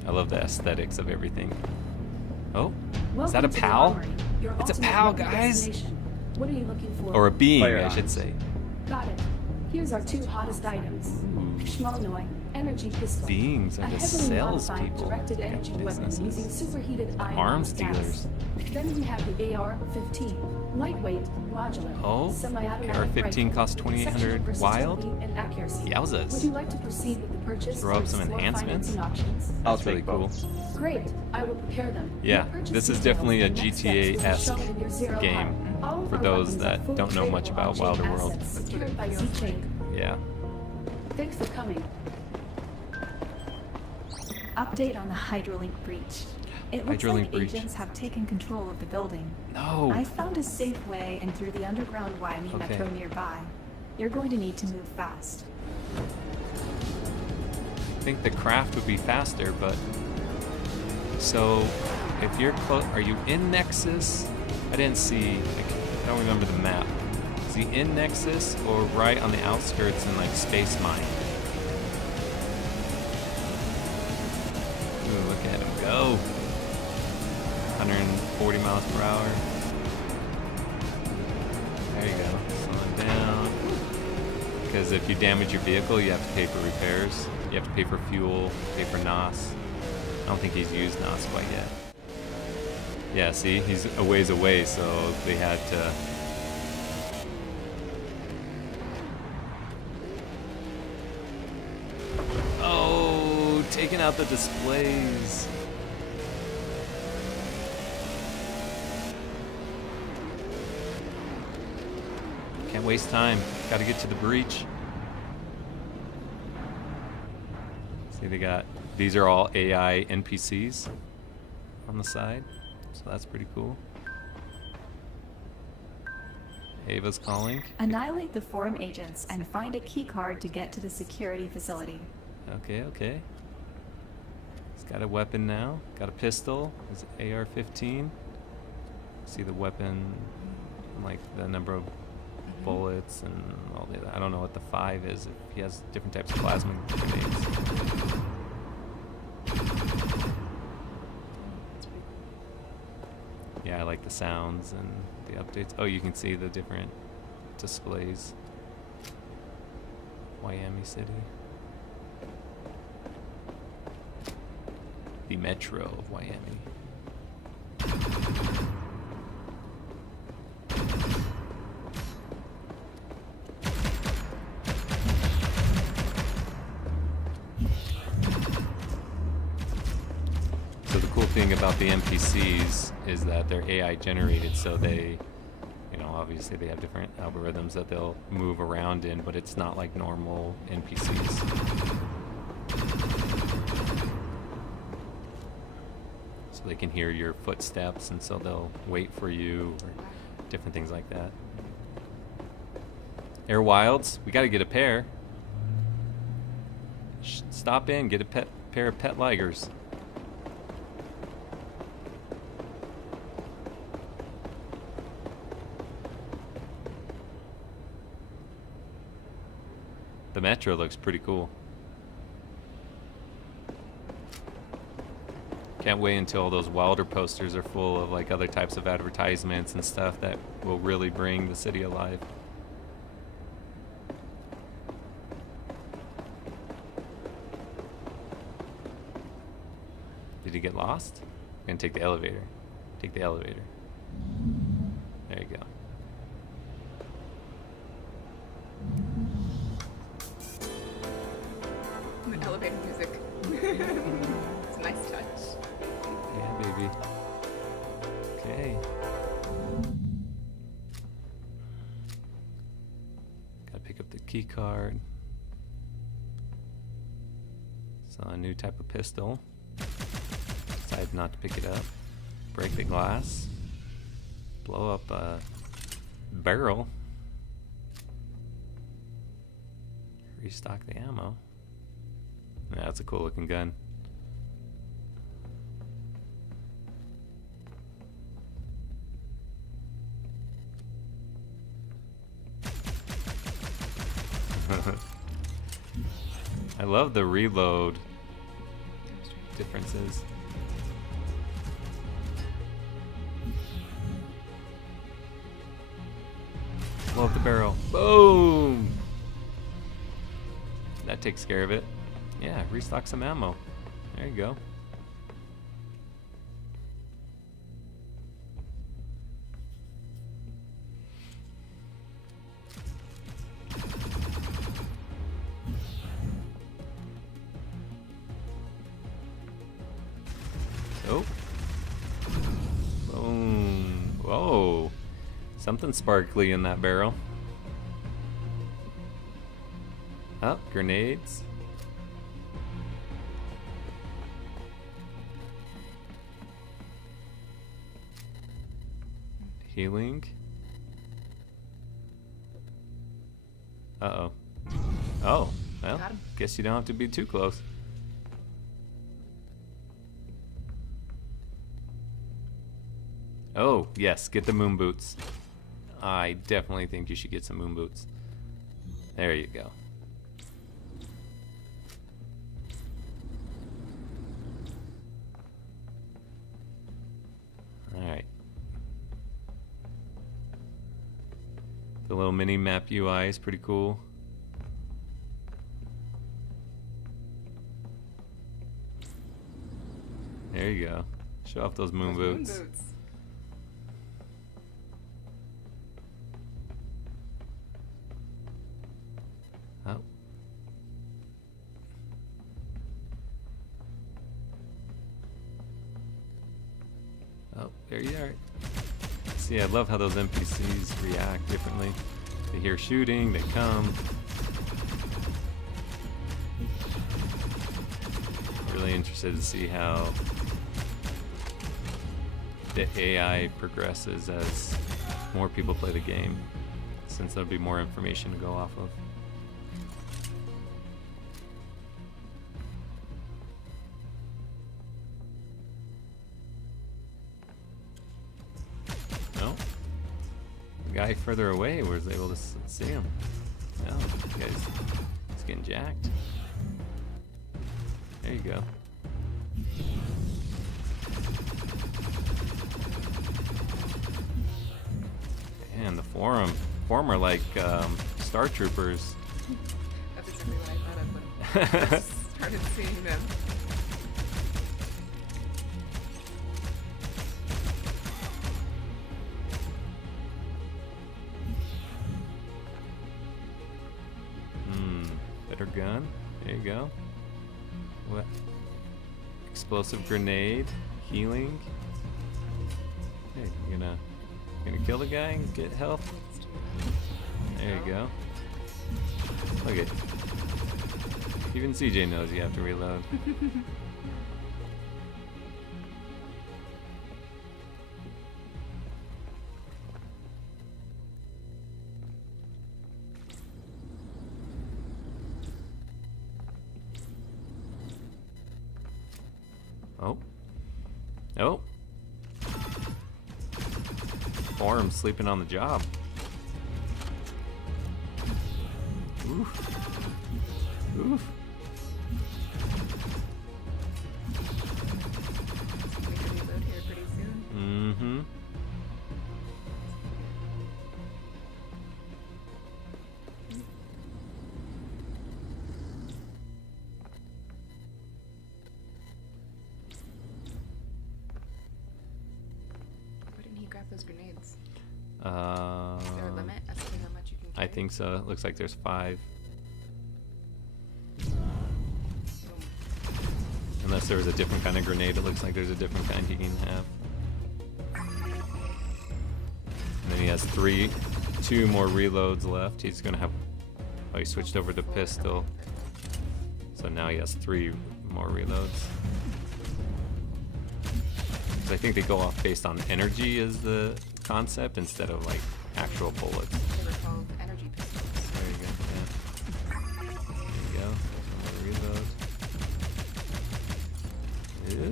I love the aesthetics of everything. Oh, is that a Welcome to the PAL? Armory, your It's a ultimate PAL, weapon guys. destination. What are you looking for? Or a being, I Firearms. should say. Got it. Here's our 2 hottest items. Schmalnoy, energy pistol. Beings are A the heavily sales modified people. directed Got energy weapon businesses. using superheated ion Arms gas. dealers. Then we have the AR-15, lightweight, modular, Oh, semi-automatic AR-15 rifle, costs 2,800 exceptional wild? versatility and accuracy. Yowzas. Would you like to proceed with the purchase? Throw or up some explore enhancements? financing options? I'll That's really take cool. both. Great, I will prepare them. Yeah, Your purchase this is details definitely a and next steps will be GTA-esque shown in your zero game hour. All of for our those weapons that are fully don't know much tradable about on-chain Wilder World. assets secured by your chain. Yeah. Thanks for coming. Update on the Hydrolink breach. It looks Hydrolink like breach. agents have taken control of the building. No. I found a safe way in through the underground Wyoming Okay. metro nearby. You're going to need to move fast. I think the craft would be faster, but so if you're close, are you in Nexus? I didn't see. I don't remember the map. Is he in Nexus or right on the outskirts in like Space Mine? Ooh, look at him go! 140 miles per hour. There you go. Slowing down. Because if you damage your vehicle, you have to pay for repairs. You have to pay for fuel, pay for NOS. I don't think he's used NOS quite yet. Yeah, see, he's a ways away, so they had to. Oh, taking out the displays. Can't waste time. Gotta get to the breach. See, they got, these are all AI NPCs on the side, so that's pretty cool. Ava's calling. Annihilate the forum agents and find a key card to get to the security facility. Okay, okay. He's got a weapon now. Got a pistol. His AR-15. See the weapon, like the number of bullets and all the. I don't know what the 5 is. If he has different types of plasma grenades. Yeah, I like like the sounds and the updates. Oh, you can see the different displays. Miami City. The Metro of Miami. So the cool thing about the NPCs is that they're AI generated, so they, you know, obviously they have different algorithms that they'll move around in, but it's not like normal NPCs. So they can hear your footsteps, and so they'll wait for you, or different things like that. Air Wilds, we gotta get a pair. Stop in, get a pair of pet ligers. The Metro looks pretty cool. Can't wait until all those Wilder posters are full of like other types of advertisements and stuff that will really bring the city alive. Did he get lost? I'm gonna take the elevator. Take the elevator. There you go. The elevator music. It's a nice touch. Yeah, baby. Okay. Gotta pick up the key card. Saw a new type of pistol. Decided not to pick it up. Break the glass. Blow up a barrel. Restock the ammo. Yeah, that's a cool looking gun. I love the reload differences. Blow up the barrel. Boom! That takes care of it. Yeah, restock some ammo. There you go. Oh. Boom. Whoa. Something sparkly in that barrel. Oh, grenades. Healing. Uh-oh. Oh, well, Got him. guess you don't have to be too close. Oh, yes, get the moon boots. I definitely think you should get some moon boots. There you go. Alright. The little mini map UI is pretty cool. There you go. Show off those moon Those boots. Moon boots. Oh. Oh, there you are. See, I love how those NPCs react differently. They hear shooting, they come. Really interested to see how the AI progresses as more people play the game, since there'll be more information to go off of. No? The guy further away was able to see him. No, the guy's he's getting jacked. There you go. Four 'em are like Star Troopers. That's exactly what I thought of when I first started seeing them. Better gun. There you go. What? Explosive grenade. Healing. Hey, you gonna kill the guy and get health? There you go. Look at. Even CJ knows you have to reload. Oh. Oh. Or I'm sleeping on the job. Oof. Oof. We can reload here pretty soon. Mm-hmm. Why didn't he grab those grenades? Is there a Um, limit as to how much you can I carry? think so. It looks like there's 5. Unless there was a different kind of grenade, it looks like there's a different kind he can have. And then he has 2 more reloads left. He's gonna have. Oh, he switched over to pistol. So now he has 3 more reloads. 'Cause I think they go off based on energy as the concept instead of like actual bullets. They were called energy pistols. There you go. Yeah. There you go. Some more reloads. Ew.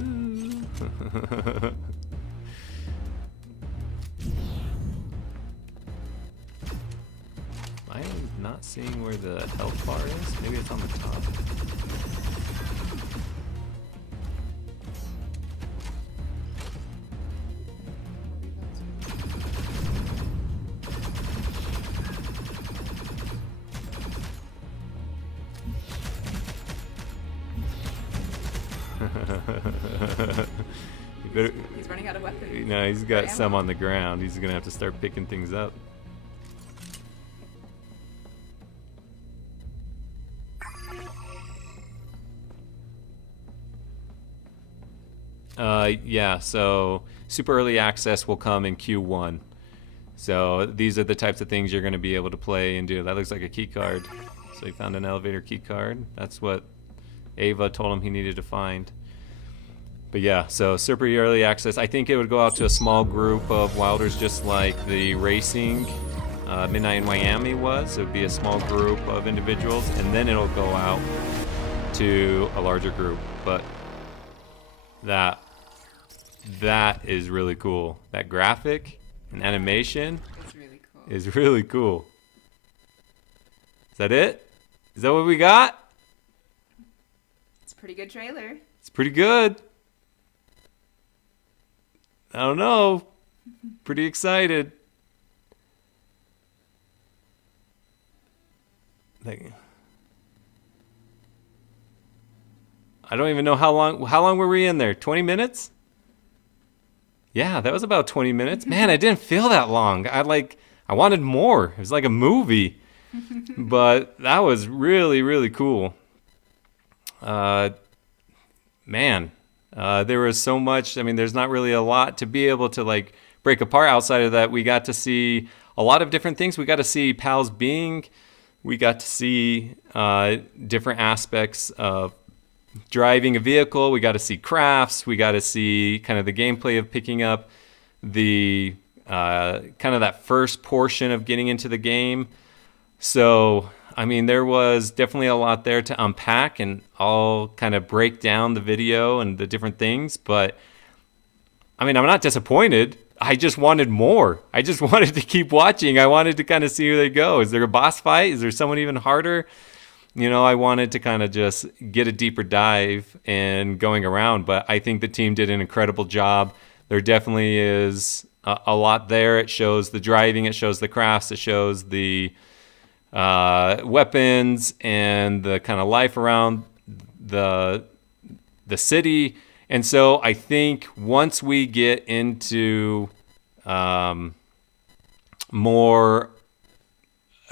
I am not seeing where the health bar is. Maybe it's on the top. You better, He's running out of weapons. no, he's got Or some ammo. on the ground. He's gonna have to start picking things up. Yeah, so super early access will come in Q1. So these are the types of things you're going to be able to play and do. That looks like a key card. So he found an elevator key card. That's what Ava told him he needed to find. But yeah, so super early access. I think it would go out to a small group of wilders, just like the racing Midnight in Miami was. It would be a small group of individuals, and then it'll go out to a larger group. But that is really cool. That graphic and animation It's really cool. is really cool. Is that it? Is that what we got? It's a pretty good trailer. It's pretty good. I don't know. Pretty excited. I don't even know how long were we in there? 20 minutes? Yeah, that was about 20 minutes. Man, I didn't feel that long. I wanted more. It was like a movie. But that was really, really cool. Man, there was so much. I mean, there's not really a lot to be able to like break apart outside of that. We got to see a lot of different things. We got to see pals being. We got to see different aspects of driving a vehicle. We got to see crafts. We got to see kind of the gameplay of picking up the kind of that first portion of getting into the game. So, I mean, there was definitely a lot there to unpack, and I'll kind of break down the video and the different things. But, I mean, I'm not disappointed. I just wanted more. I just wanted to keep watching. I wanted to kind of see where they go. Is there a boss fight? Is there someone even harder? You know, I wanted to kind of just get a deeper dive and going around. But I think the team did an incredible job. There definitely is a lot there. It shows the driving, it shows the crafts, it shows the weapons and the kind of life around the city. And so I think once we get into more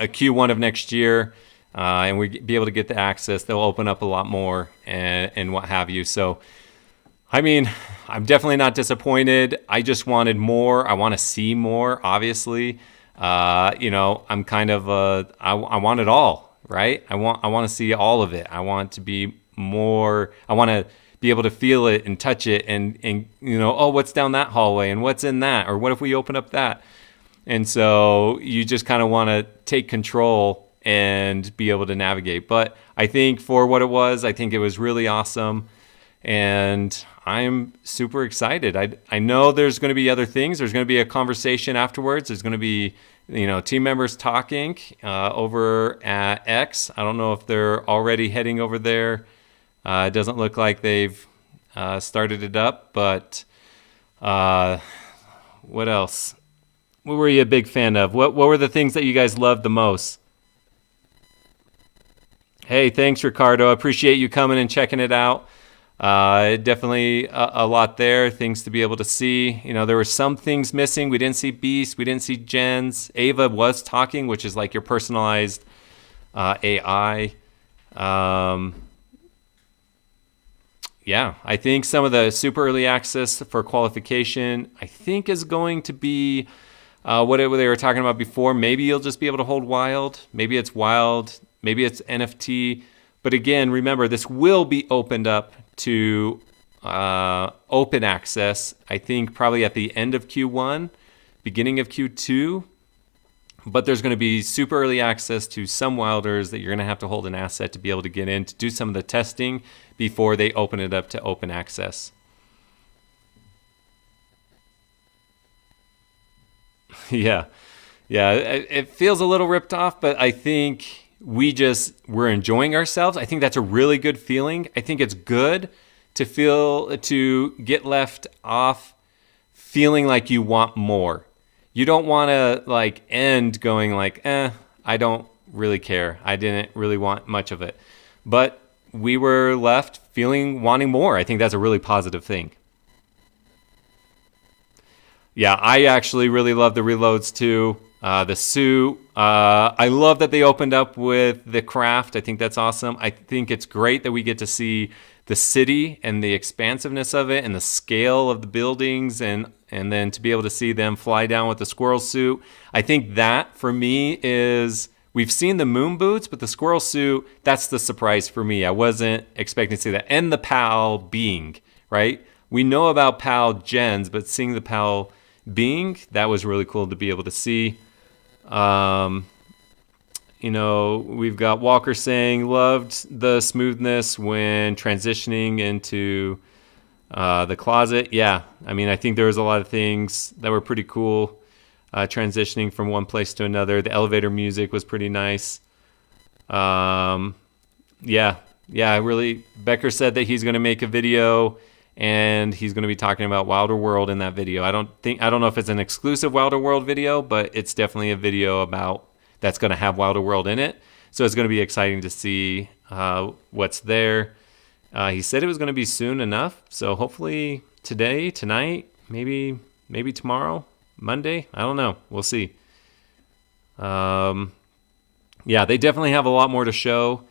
a Q1 of next year, and we be able to get the access, they'll open up a lot more and what have you. So, I mean, I'm definitely not disappointed. I just wanted more. I want to see more, obviously. I'm kind of I want it all, right? I want to see all of it. I want to be more. I want to be able to feel it and touch it and oh, what's down that hallway and what's in that, or what if we open up that? And so you just kind of want to take control and be able to navigate. But I think for what it was, I think it was really awesome. And I'm super excited. I know there's going to be other things. There's going to be a conversation afterwards. There's going to be, team members talking over at X. I don't know if they're already heading over there. It doesn't look like they've started it up. But what else? What were you a big fan of? What were the things that you guys loved the most? Hey, thanks, Ricardo. I appreciate you coming and checking it out. Definitely a lot there, things to be able to see. There were some things missing. We didn't see Beast. We didn't see Jens. Ava was talking, which is like your personalized AI. Yeah, I think some of the super early access for qualification, I think is going to be what they were talking about before. Maybe you'll just be able to hold wild. Maybe it's wild. Maybe it's NFT. But again, remember, this will be opened up to open access, I think probably at the end of Q1, beginning of Q2. But there's going to be super early access to some wilders that you're going to have to hold an asset to be able to get in to do some of the testing before they open it up to open access. Yeah. It feels a little ripped off, but I think we're enjoying ourselves. I think that's a really good feeling. I think it's good to get left off feeling like you want more. You don't want to end going I don't really care. I didn't really want much of it. But we were left wanting more. I think that's a really positive thing. Yeah, I actually really love the reloads too. The suit. I love that they opened up with the craft. I think that's awesome. I think it's great that we get to see the city and the expansiveness of it and the scale of the buildings and then to be able to see them fly down with the squirrel suit. I think that for me is, we've seen the moon boots, but the squirrel suit, that's the surprise for me. I wasn't expecting to see that. And the PAL being, right? We know about PAL gens, but seeing the PAL being, that was really cool to be able to see. We've got Walker saying loved the smoothness when transitioning into the closet. Yeah, I mean, I think there was a lot of things that were pretty cool transitioning from one place to another. The elevator music was pretty nice. Really. Becker said that he's going to make a video and he's going to be talking about Wilder World in that video. I don't know if it's an exclusive Wilder World video, but it's definitely a video that's going to have Wilder World in it. So it's going to be exciting to see what's there. He said it was going to be soon enough. So hopefully today, tonight, maybe tomorrow, Monday. I don't know. We'll see. They definitely have a lot more to show.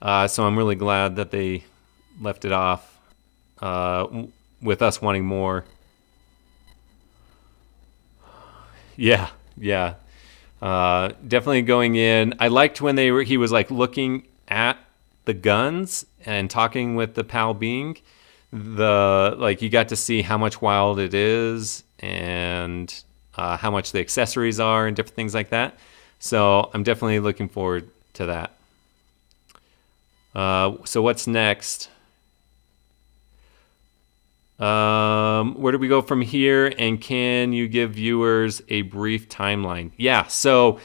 So I'm really glad that they left it off with us wanting more. Yeah. Definitely going in. I liked when he was looking at the guns and talking with the PAL being. You got to see how much wild it is and how much the accessories are and different things like that. So I'm definitely looking forward to that. So what's next? Where do we go from here? And can you give viewers a brief timeline? Yeah, so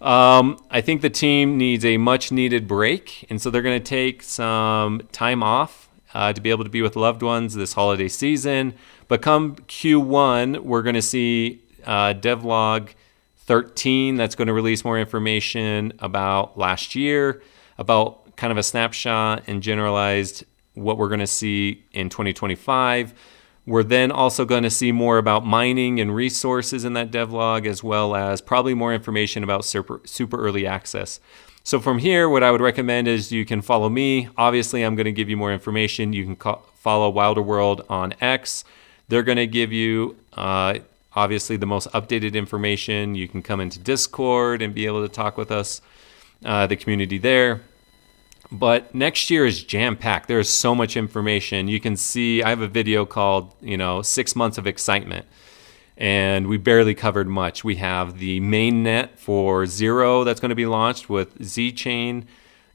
I think the team needs a much needed break. And so they're going to take some time off to be able to be with loved ones this holiday season. But come Q1, we're going to see devlog 13 that's going to release more information about last year, about kind of a snapshot and generalized what we're going to see in 2025. We're then also going to see more about mining and resources in that devlog, as well as probably more information about super early access. So from here, what I would recommend is you can follow me. Obviously, I'm going to give you more information. You can follow Wilder World on X. They're going to give you obviously the most updated information. You can come into Discord and be able to talk with us, the community there. But next year is jam-packed. There is so much information. You can see, I have a video called, 6 months of excitement. And we barely covered much. We have the main net for Zero that's going to be launched with Z-Chain.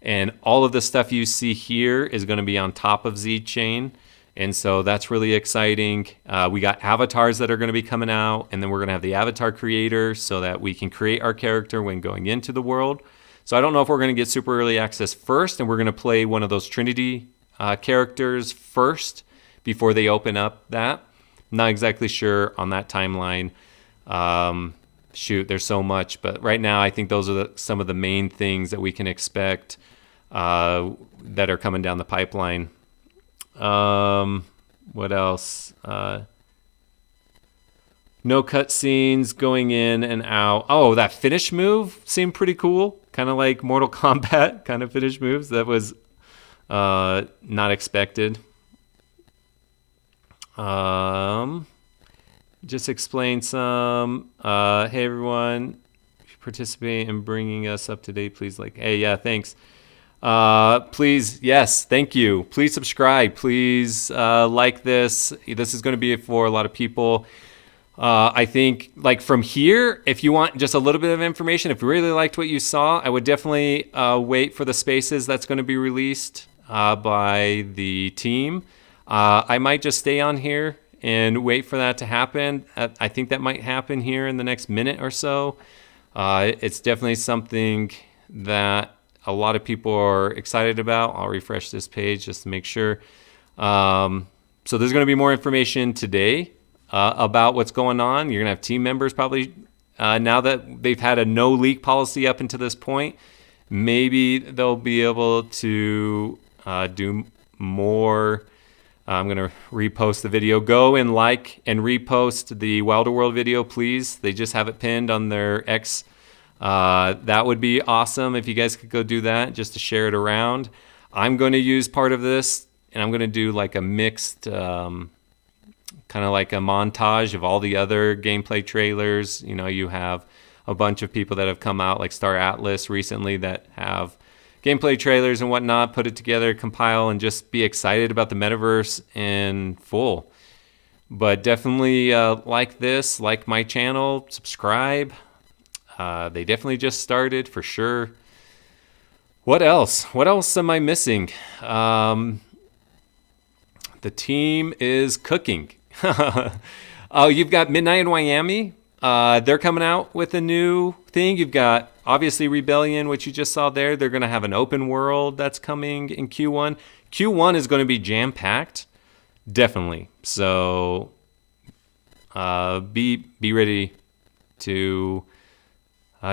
And all of the stuff you see here is going to be on top of Z-Chain. And so that's really exciting. We got avatars that are going to be coming out. And then we're going to have the avatar creator so that we can create our character when going into the world. So I don't know if we're going to get super early access first and we're going to play one of those Trinity characters first before they open up that. Not exactly sure on that timeline. Shoot, there's so much. But right now I think those are some of the main things that we can expect that are coming down the pipeline. What else? No cutscenes going in and out. Oh, that finish move seemed pretty cool. Kind of like Mortal Kombat kind of finish moves. That was not expected. Just explain some. Hey, everyone. Participate in bringing us up to date, please. Hey, yeah, thanks. Please, yes, thank you. Please subscribe. Please like this. This is going to be for a lot of people. I think from here, if you want just a little bit of information, if you really liked what you saw, I would definitely wait for the spaces that's going to be released by the team. I might just stay on here and wait for that to happen. I think that might happen here in the next minute or so. It's definitely something that a lot of people are excited about. I'll refresh this page just to make sure. So there's going to be more information today about what's going on. You're going to have team members probably, now that they've had a no leak policy up until this point, maybe they'll be able to do more. I'm going to repost the video. Go and like and repost the Wilder World video, please. They just have it pinned on their X. That would be awesome if you guys could go do that just to share it around. I'm going to use part of this and I'm going to do like a mixed, kind of like a montage of all the other gameplay trailers. You have a bunch of people that have come out like Star Atlas recently that have gameplay trailers and whatnot, put it together, compile, and just be excited about the metaverse in full. But definitely like this, like my channel, subscribe. They definitely just started for sure. What else? What else am I missing? The team is cooking. Oh, you've got Midnight in Miami. They're coming out with a new thing. You've got obviously Rebellion, which you just saw there. They're going to have an open world that's coming in Q1. Q1 is going to be jam-packed, definitely. So be ready to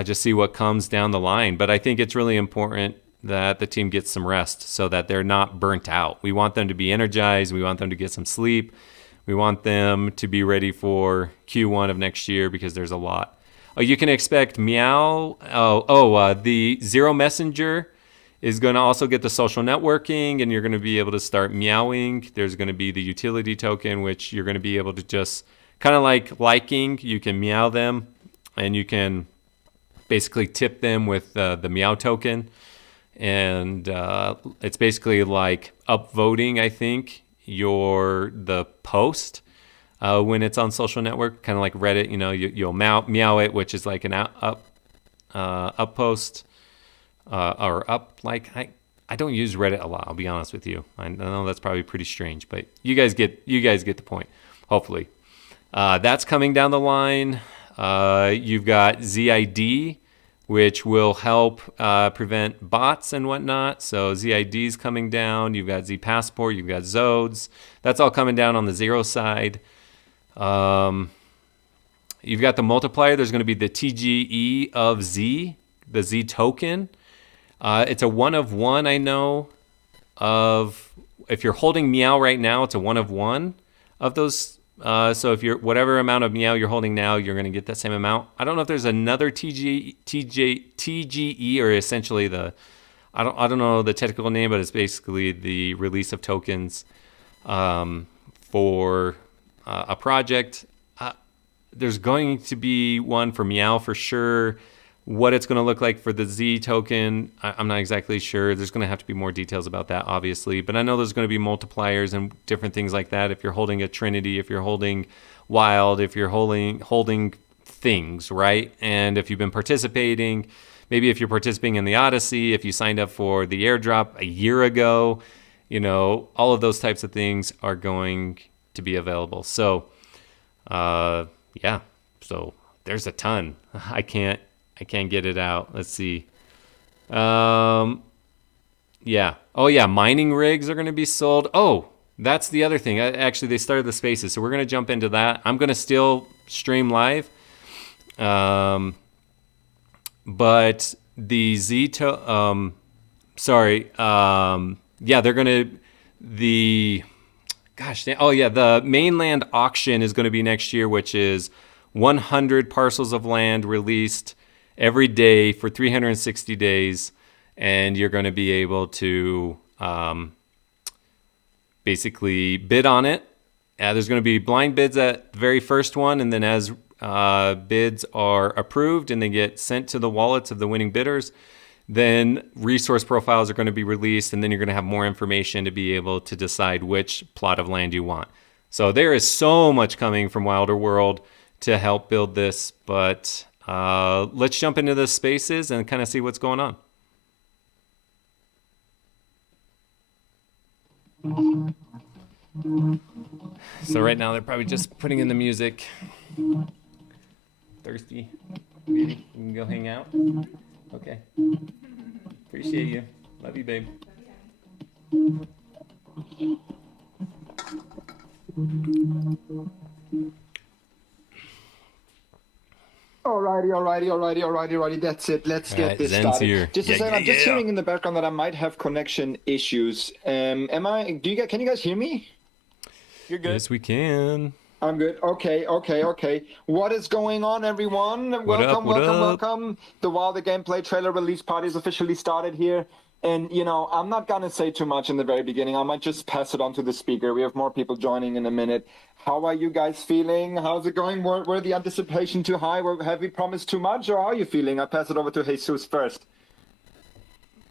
just see what comes down the line. But I think it's really important that the team gets some rest so that they're not burnt out. We want them to be energized. We want them to get some sleep. We want them to be ready for Q1 of next year because there's a lot. Oh, you can expect Meow. The Zero Messenger is going to also get the social networking, and you're going to be able to start meowing. There's going to be the utility token, which you're going to be able to just kind of like liking. You can meow them, and you can basically tip them with the meow token. And it's basically like upvoting, I think, the post when it's on social network, kind of like Reddit. You'll meow it, which is like an up post or up. Like I don't use Reddit a lot. I'll be honest with you. I know that's probably pretty strange, but you guys get the point. Hopefully, that's coming down the line. You've got ZID, which will help prevent bots and whatnot. So ZID's coming down. You've got Z Passport. You've got Zodes. That's all coming down on the Zero side. you've got the multiplier. There's going to be the TGE of Z, the Z token. It's a 1 of 1, I know. If you're holding meow right now, it's a 1 of 1 of those. So if you're whatever amount of meow you're holding now, you're going to get that same amount. I don't know if there's another TGE or essentially I don't know the technical name, but it's basically the release of tokens for a project. There's going to be one for meow for sure. What it's going to look like for the Z token, I'm not exactly sure. There's going to have to be more details about that, obviously. But I know there's going to be multipliers and different things like that. If you're holding a Trinity, if you're holding Wild, if you're holding things, right? And if you've been participating, maybe if you're participating in the Odyssey, if you signed up for the airdrop a year ago, all of those types of things are going to be available. So, yeah. So there's a ton. I can't get it out. Let's see. Yeah. Oh, yeah. Mining rigs are going to be sold. Oh, that's the other thing. Actually, they started the spaces, so we're going to jump into that. I'm going to still stream live. But the yeah, they're going to, the mainland auction is going to be next year, which is 100 parcels of land released every day for 360 days, and you're going to be able to basically bid on it. There's going to be blind bids at the very first one, and then as bids are approved and they get sent to the wallets of the winning bidders, then resource profiles are going to be released, and then you're going to have more information to be able to decide which plot of land you want. So there is so much coming from Wilder World to help build this, but let's jump into the spaces and kind of see what's going on. So right now they're probably just putting in the music. Thirsty? Maybe you can go hang out? Okay. Appreciate you. Love you, babe. Alrighty. That's it. Let's get this started. Here. Just to say, I'm just hearing in the background that I might have connection issues. Can you guys hear me? You're good. Yes, we can. I'm good. Okay. What is going on, everyone? Welcome. The Wilder gameplay trailer release party is officially started here. And, I'm not going to say too much in the very beginning. I might just pass it on to the speaker. We have more people joining in a minute. How are you guys feeling? How's it going? Were the anticipation too high? Have we promised too much? Or how are you feeling? I'll pass it over to Jesus first.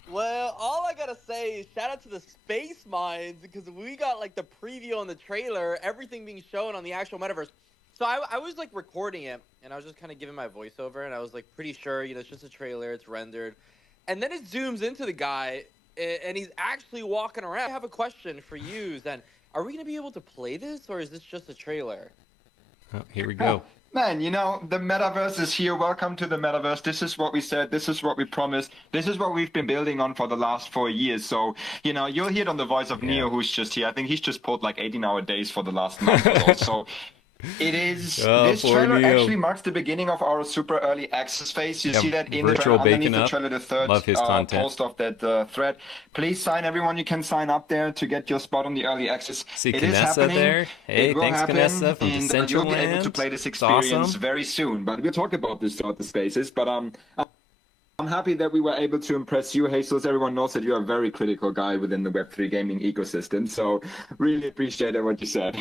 Well, all I gotta say is shout out to the Space Mines, because we got the preview on the trailer, everything being shown on the actual metaverse. So I was recording it, and I was just kind of giving my voiceover, and I was pretty sure, it's just a trailer, it's rendered. And then it zooms into the guy, and he's actually walking around. I have a question for you, then. Are we gonna be able to play this, or is this just a trailer? Oh, here we go. Man, the metaverse is here. Welcome to the metaverse. This is what we said. This is what we promised. This is what we've been building on for the last 4 years. So, you'll hear it on the voice of Neo, who's just here. I think he's just pulled 18-hour days for the last month or so. It is. This trailer actually marks the beginning of our super early access phase. You see that in the trailer, underneath the trailer, the third post of that thread. Please sign, everyone. You can sign up there to get your spot on the early access. See it Canessa is happening. There. Hey, thanks, Canessa from and you'll be able to play this experience very soon. But we'll talk about this throughout the spaces. But I'm happy that we were able to impress you, Jesus. Everyone knows that you're a very critical guy within the Web3 gaming ecosystem. So really appreciate what you said.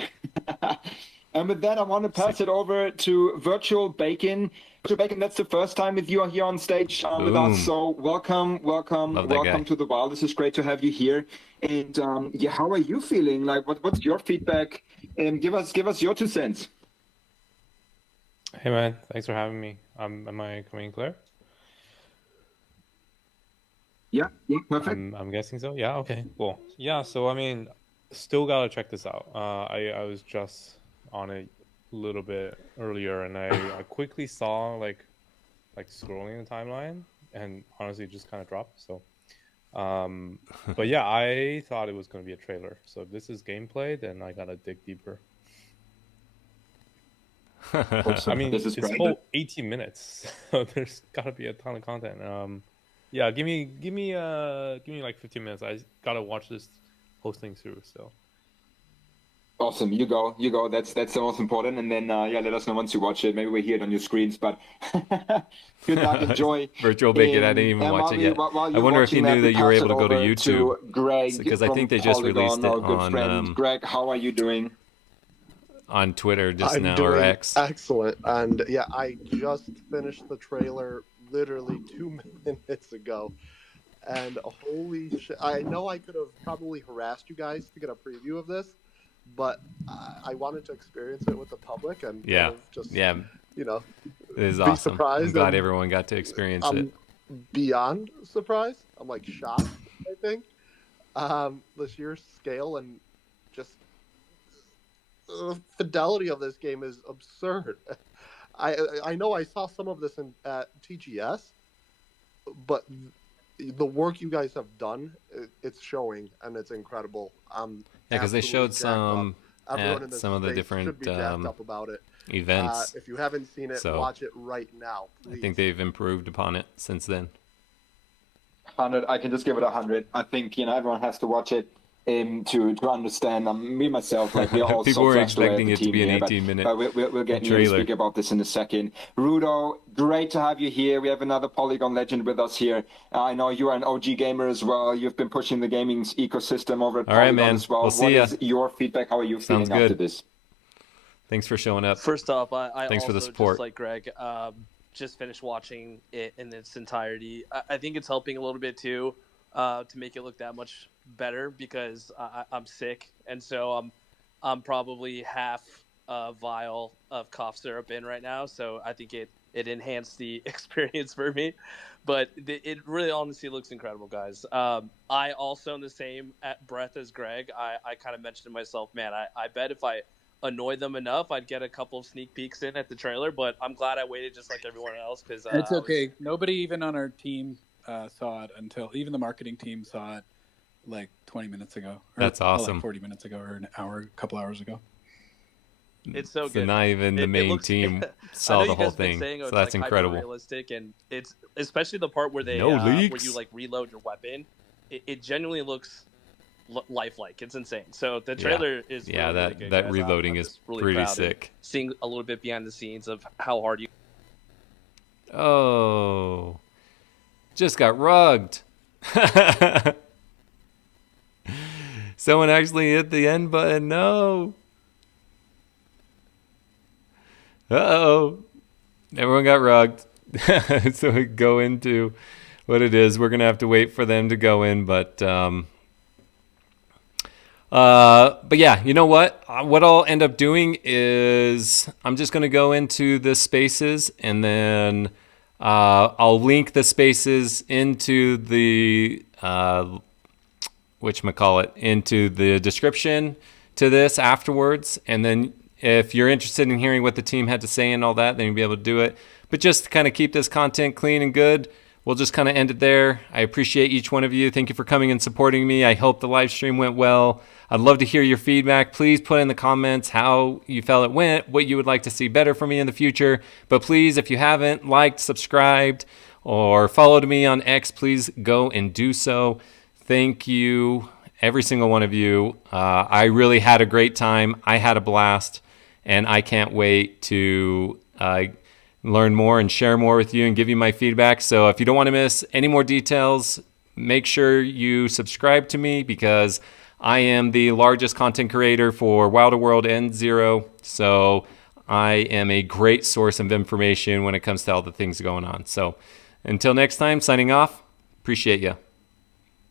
And with that, I want to pass it over to Virtual Bacon. Virtual Bacon, that's the first time that you are here on stage with us. So welcome to the Wild. This is great to have you here. And how are you feeling? What's your feedback? And give us your 2 cents. Hey man, thanks for having me. Am I coming clear? Yeah, perfect. I'm guessing so. Yeah, okay, cool. Yeah, so still gotta check this out. I was just on it a little bit earlier, and I quickly saw scrolling the timeline, and honestly just kind of dropped. So but yeah, I thought it was going to be a trailer. So if this is gameplay, then I gotta dig deeper. I mean, This is it's great. full 18 minutes, so there's gotta be a ton of content. Yeah, give me like 15 minutes. I gotta watch this whole thing through. So Awesome, you go. That's the most important. And then yeah, let us know once you watch it. Maybe we hear it on your screens. But good luck, enjoy. Virtual Bacon, I didn't even And watch while it we- yet. while I you're wonder if you watching knew we that you were pass able it to go to over YouTube. Greg, Because I from think they just Polygon, released it our good on friend. Greg, how are you doing? on Twitter just I'm now, doing or X. excellent. And yeah, I just finished the trailer literally 2 minutes ago. And holy shit, I know I could have probably harassed you guys to get a preview of this, but I wanted to experience it with the public and Yeah, kind of just, yeah, you know, it is be awesome. I'm surprised. glad and everyone got to experience it. I'm beyond surprised. I'm like shocked, I think. The sheer scale and just fidelity of this game is absurd. I know I saw some of this at TGS, but the work you guys have done, it's showing, and it's incredible. Yeah, because they showed some Everyone in at this some of the space should different be jacked up about it. events. If you haven't seen it, So, watch it right now. I Please. think they've improved upon it since then. 100. I can just give it 100. I think everyone has to watch it to understand. Me myself, like we're all People so were frustrated expecting at the it to team be an here, 18-minute but we'll get you to trailer. speak about this in a second. Rudo, great to have you here. We have another Polygon legend with us here. I know you are an OG gamer as well. You've been pushing the gaming ecosystem over at All right, Polygon man. as well. We'll see What ya. is your feedback? How are you Sounds feeling after good. this? Thanks for showing up. First off, I Thanks for the also, support. just like Greg, just finished watching it in its entirety. I think it's helping a little bit too, to make it look that much better because I'm sick, and so I'm probably half a vial of cough syrup in right now. So I think it enhanced the experience for me, but it really honestly looks incredible, guys. I also in the same breath as Greg, I kind of mentioned to myself, man, I bet if I annoy them enough, I'd get a couple of sneak peeks in at the trailer, but I'm glad I waited just like everyone else because it's okay. Nobody even on our team saw it until even the marketing team saw it like 20 minutes ago. That's awesome. Like 40 minutes ago or an hour, a couple hours ago. It's so So good. not even the It main looks, team I saw know the you whole guys been thing. saying, So it's that's like incredible. realistic, and it's especially the part where they No where leaks. you like reload your weapon. It genuinely looks lifelike. It's insane. So the trailer is Yeah, really, that really good, that guys. reloading I'm is just really pretty proud of sick. Seeing a little bit behind the scenes of how hard you. Oh, just got rugged. Someone actually hit the end button. No. Uh-oh. Everyone got rugged. So we go into what it is. We're going to have to wait for them to go in, but yeah, you know what? What I'll end up doing is I'm just going to go into the spaces, and then I'll link the spaces into the into the description to this afterwards, and then if you're interested in hearing what the team had to say and all that, then you'll be able to do it. But just to kind of keep this content clean and good, we'll just kind of end it there. I appreciate each one of you. Thank you for coming and supporting me. I hope the live stream went well. I'd love to hear your feedback. Please put in the comments how you felt it went, what you would like to see better from me in the future. But please, if you haven't liked, subscribed, or followed me on X, please go and do so. Thank you, every single one of you. I really had a great time. I had a blast, and I can't wait to learn more and share more with you and give you my feedback. So if you don't want to miss any more details, make sure you subscribe to me, because I am the largest content creator for Wilder World and Zero. So I am a great source of information when it comes to all the things going on. So until next time, signing off. Appreciate you.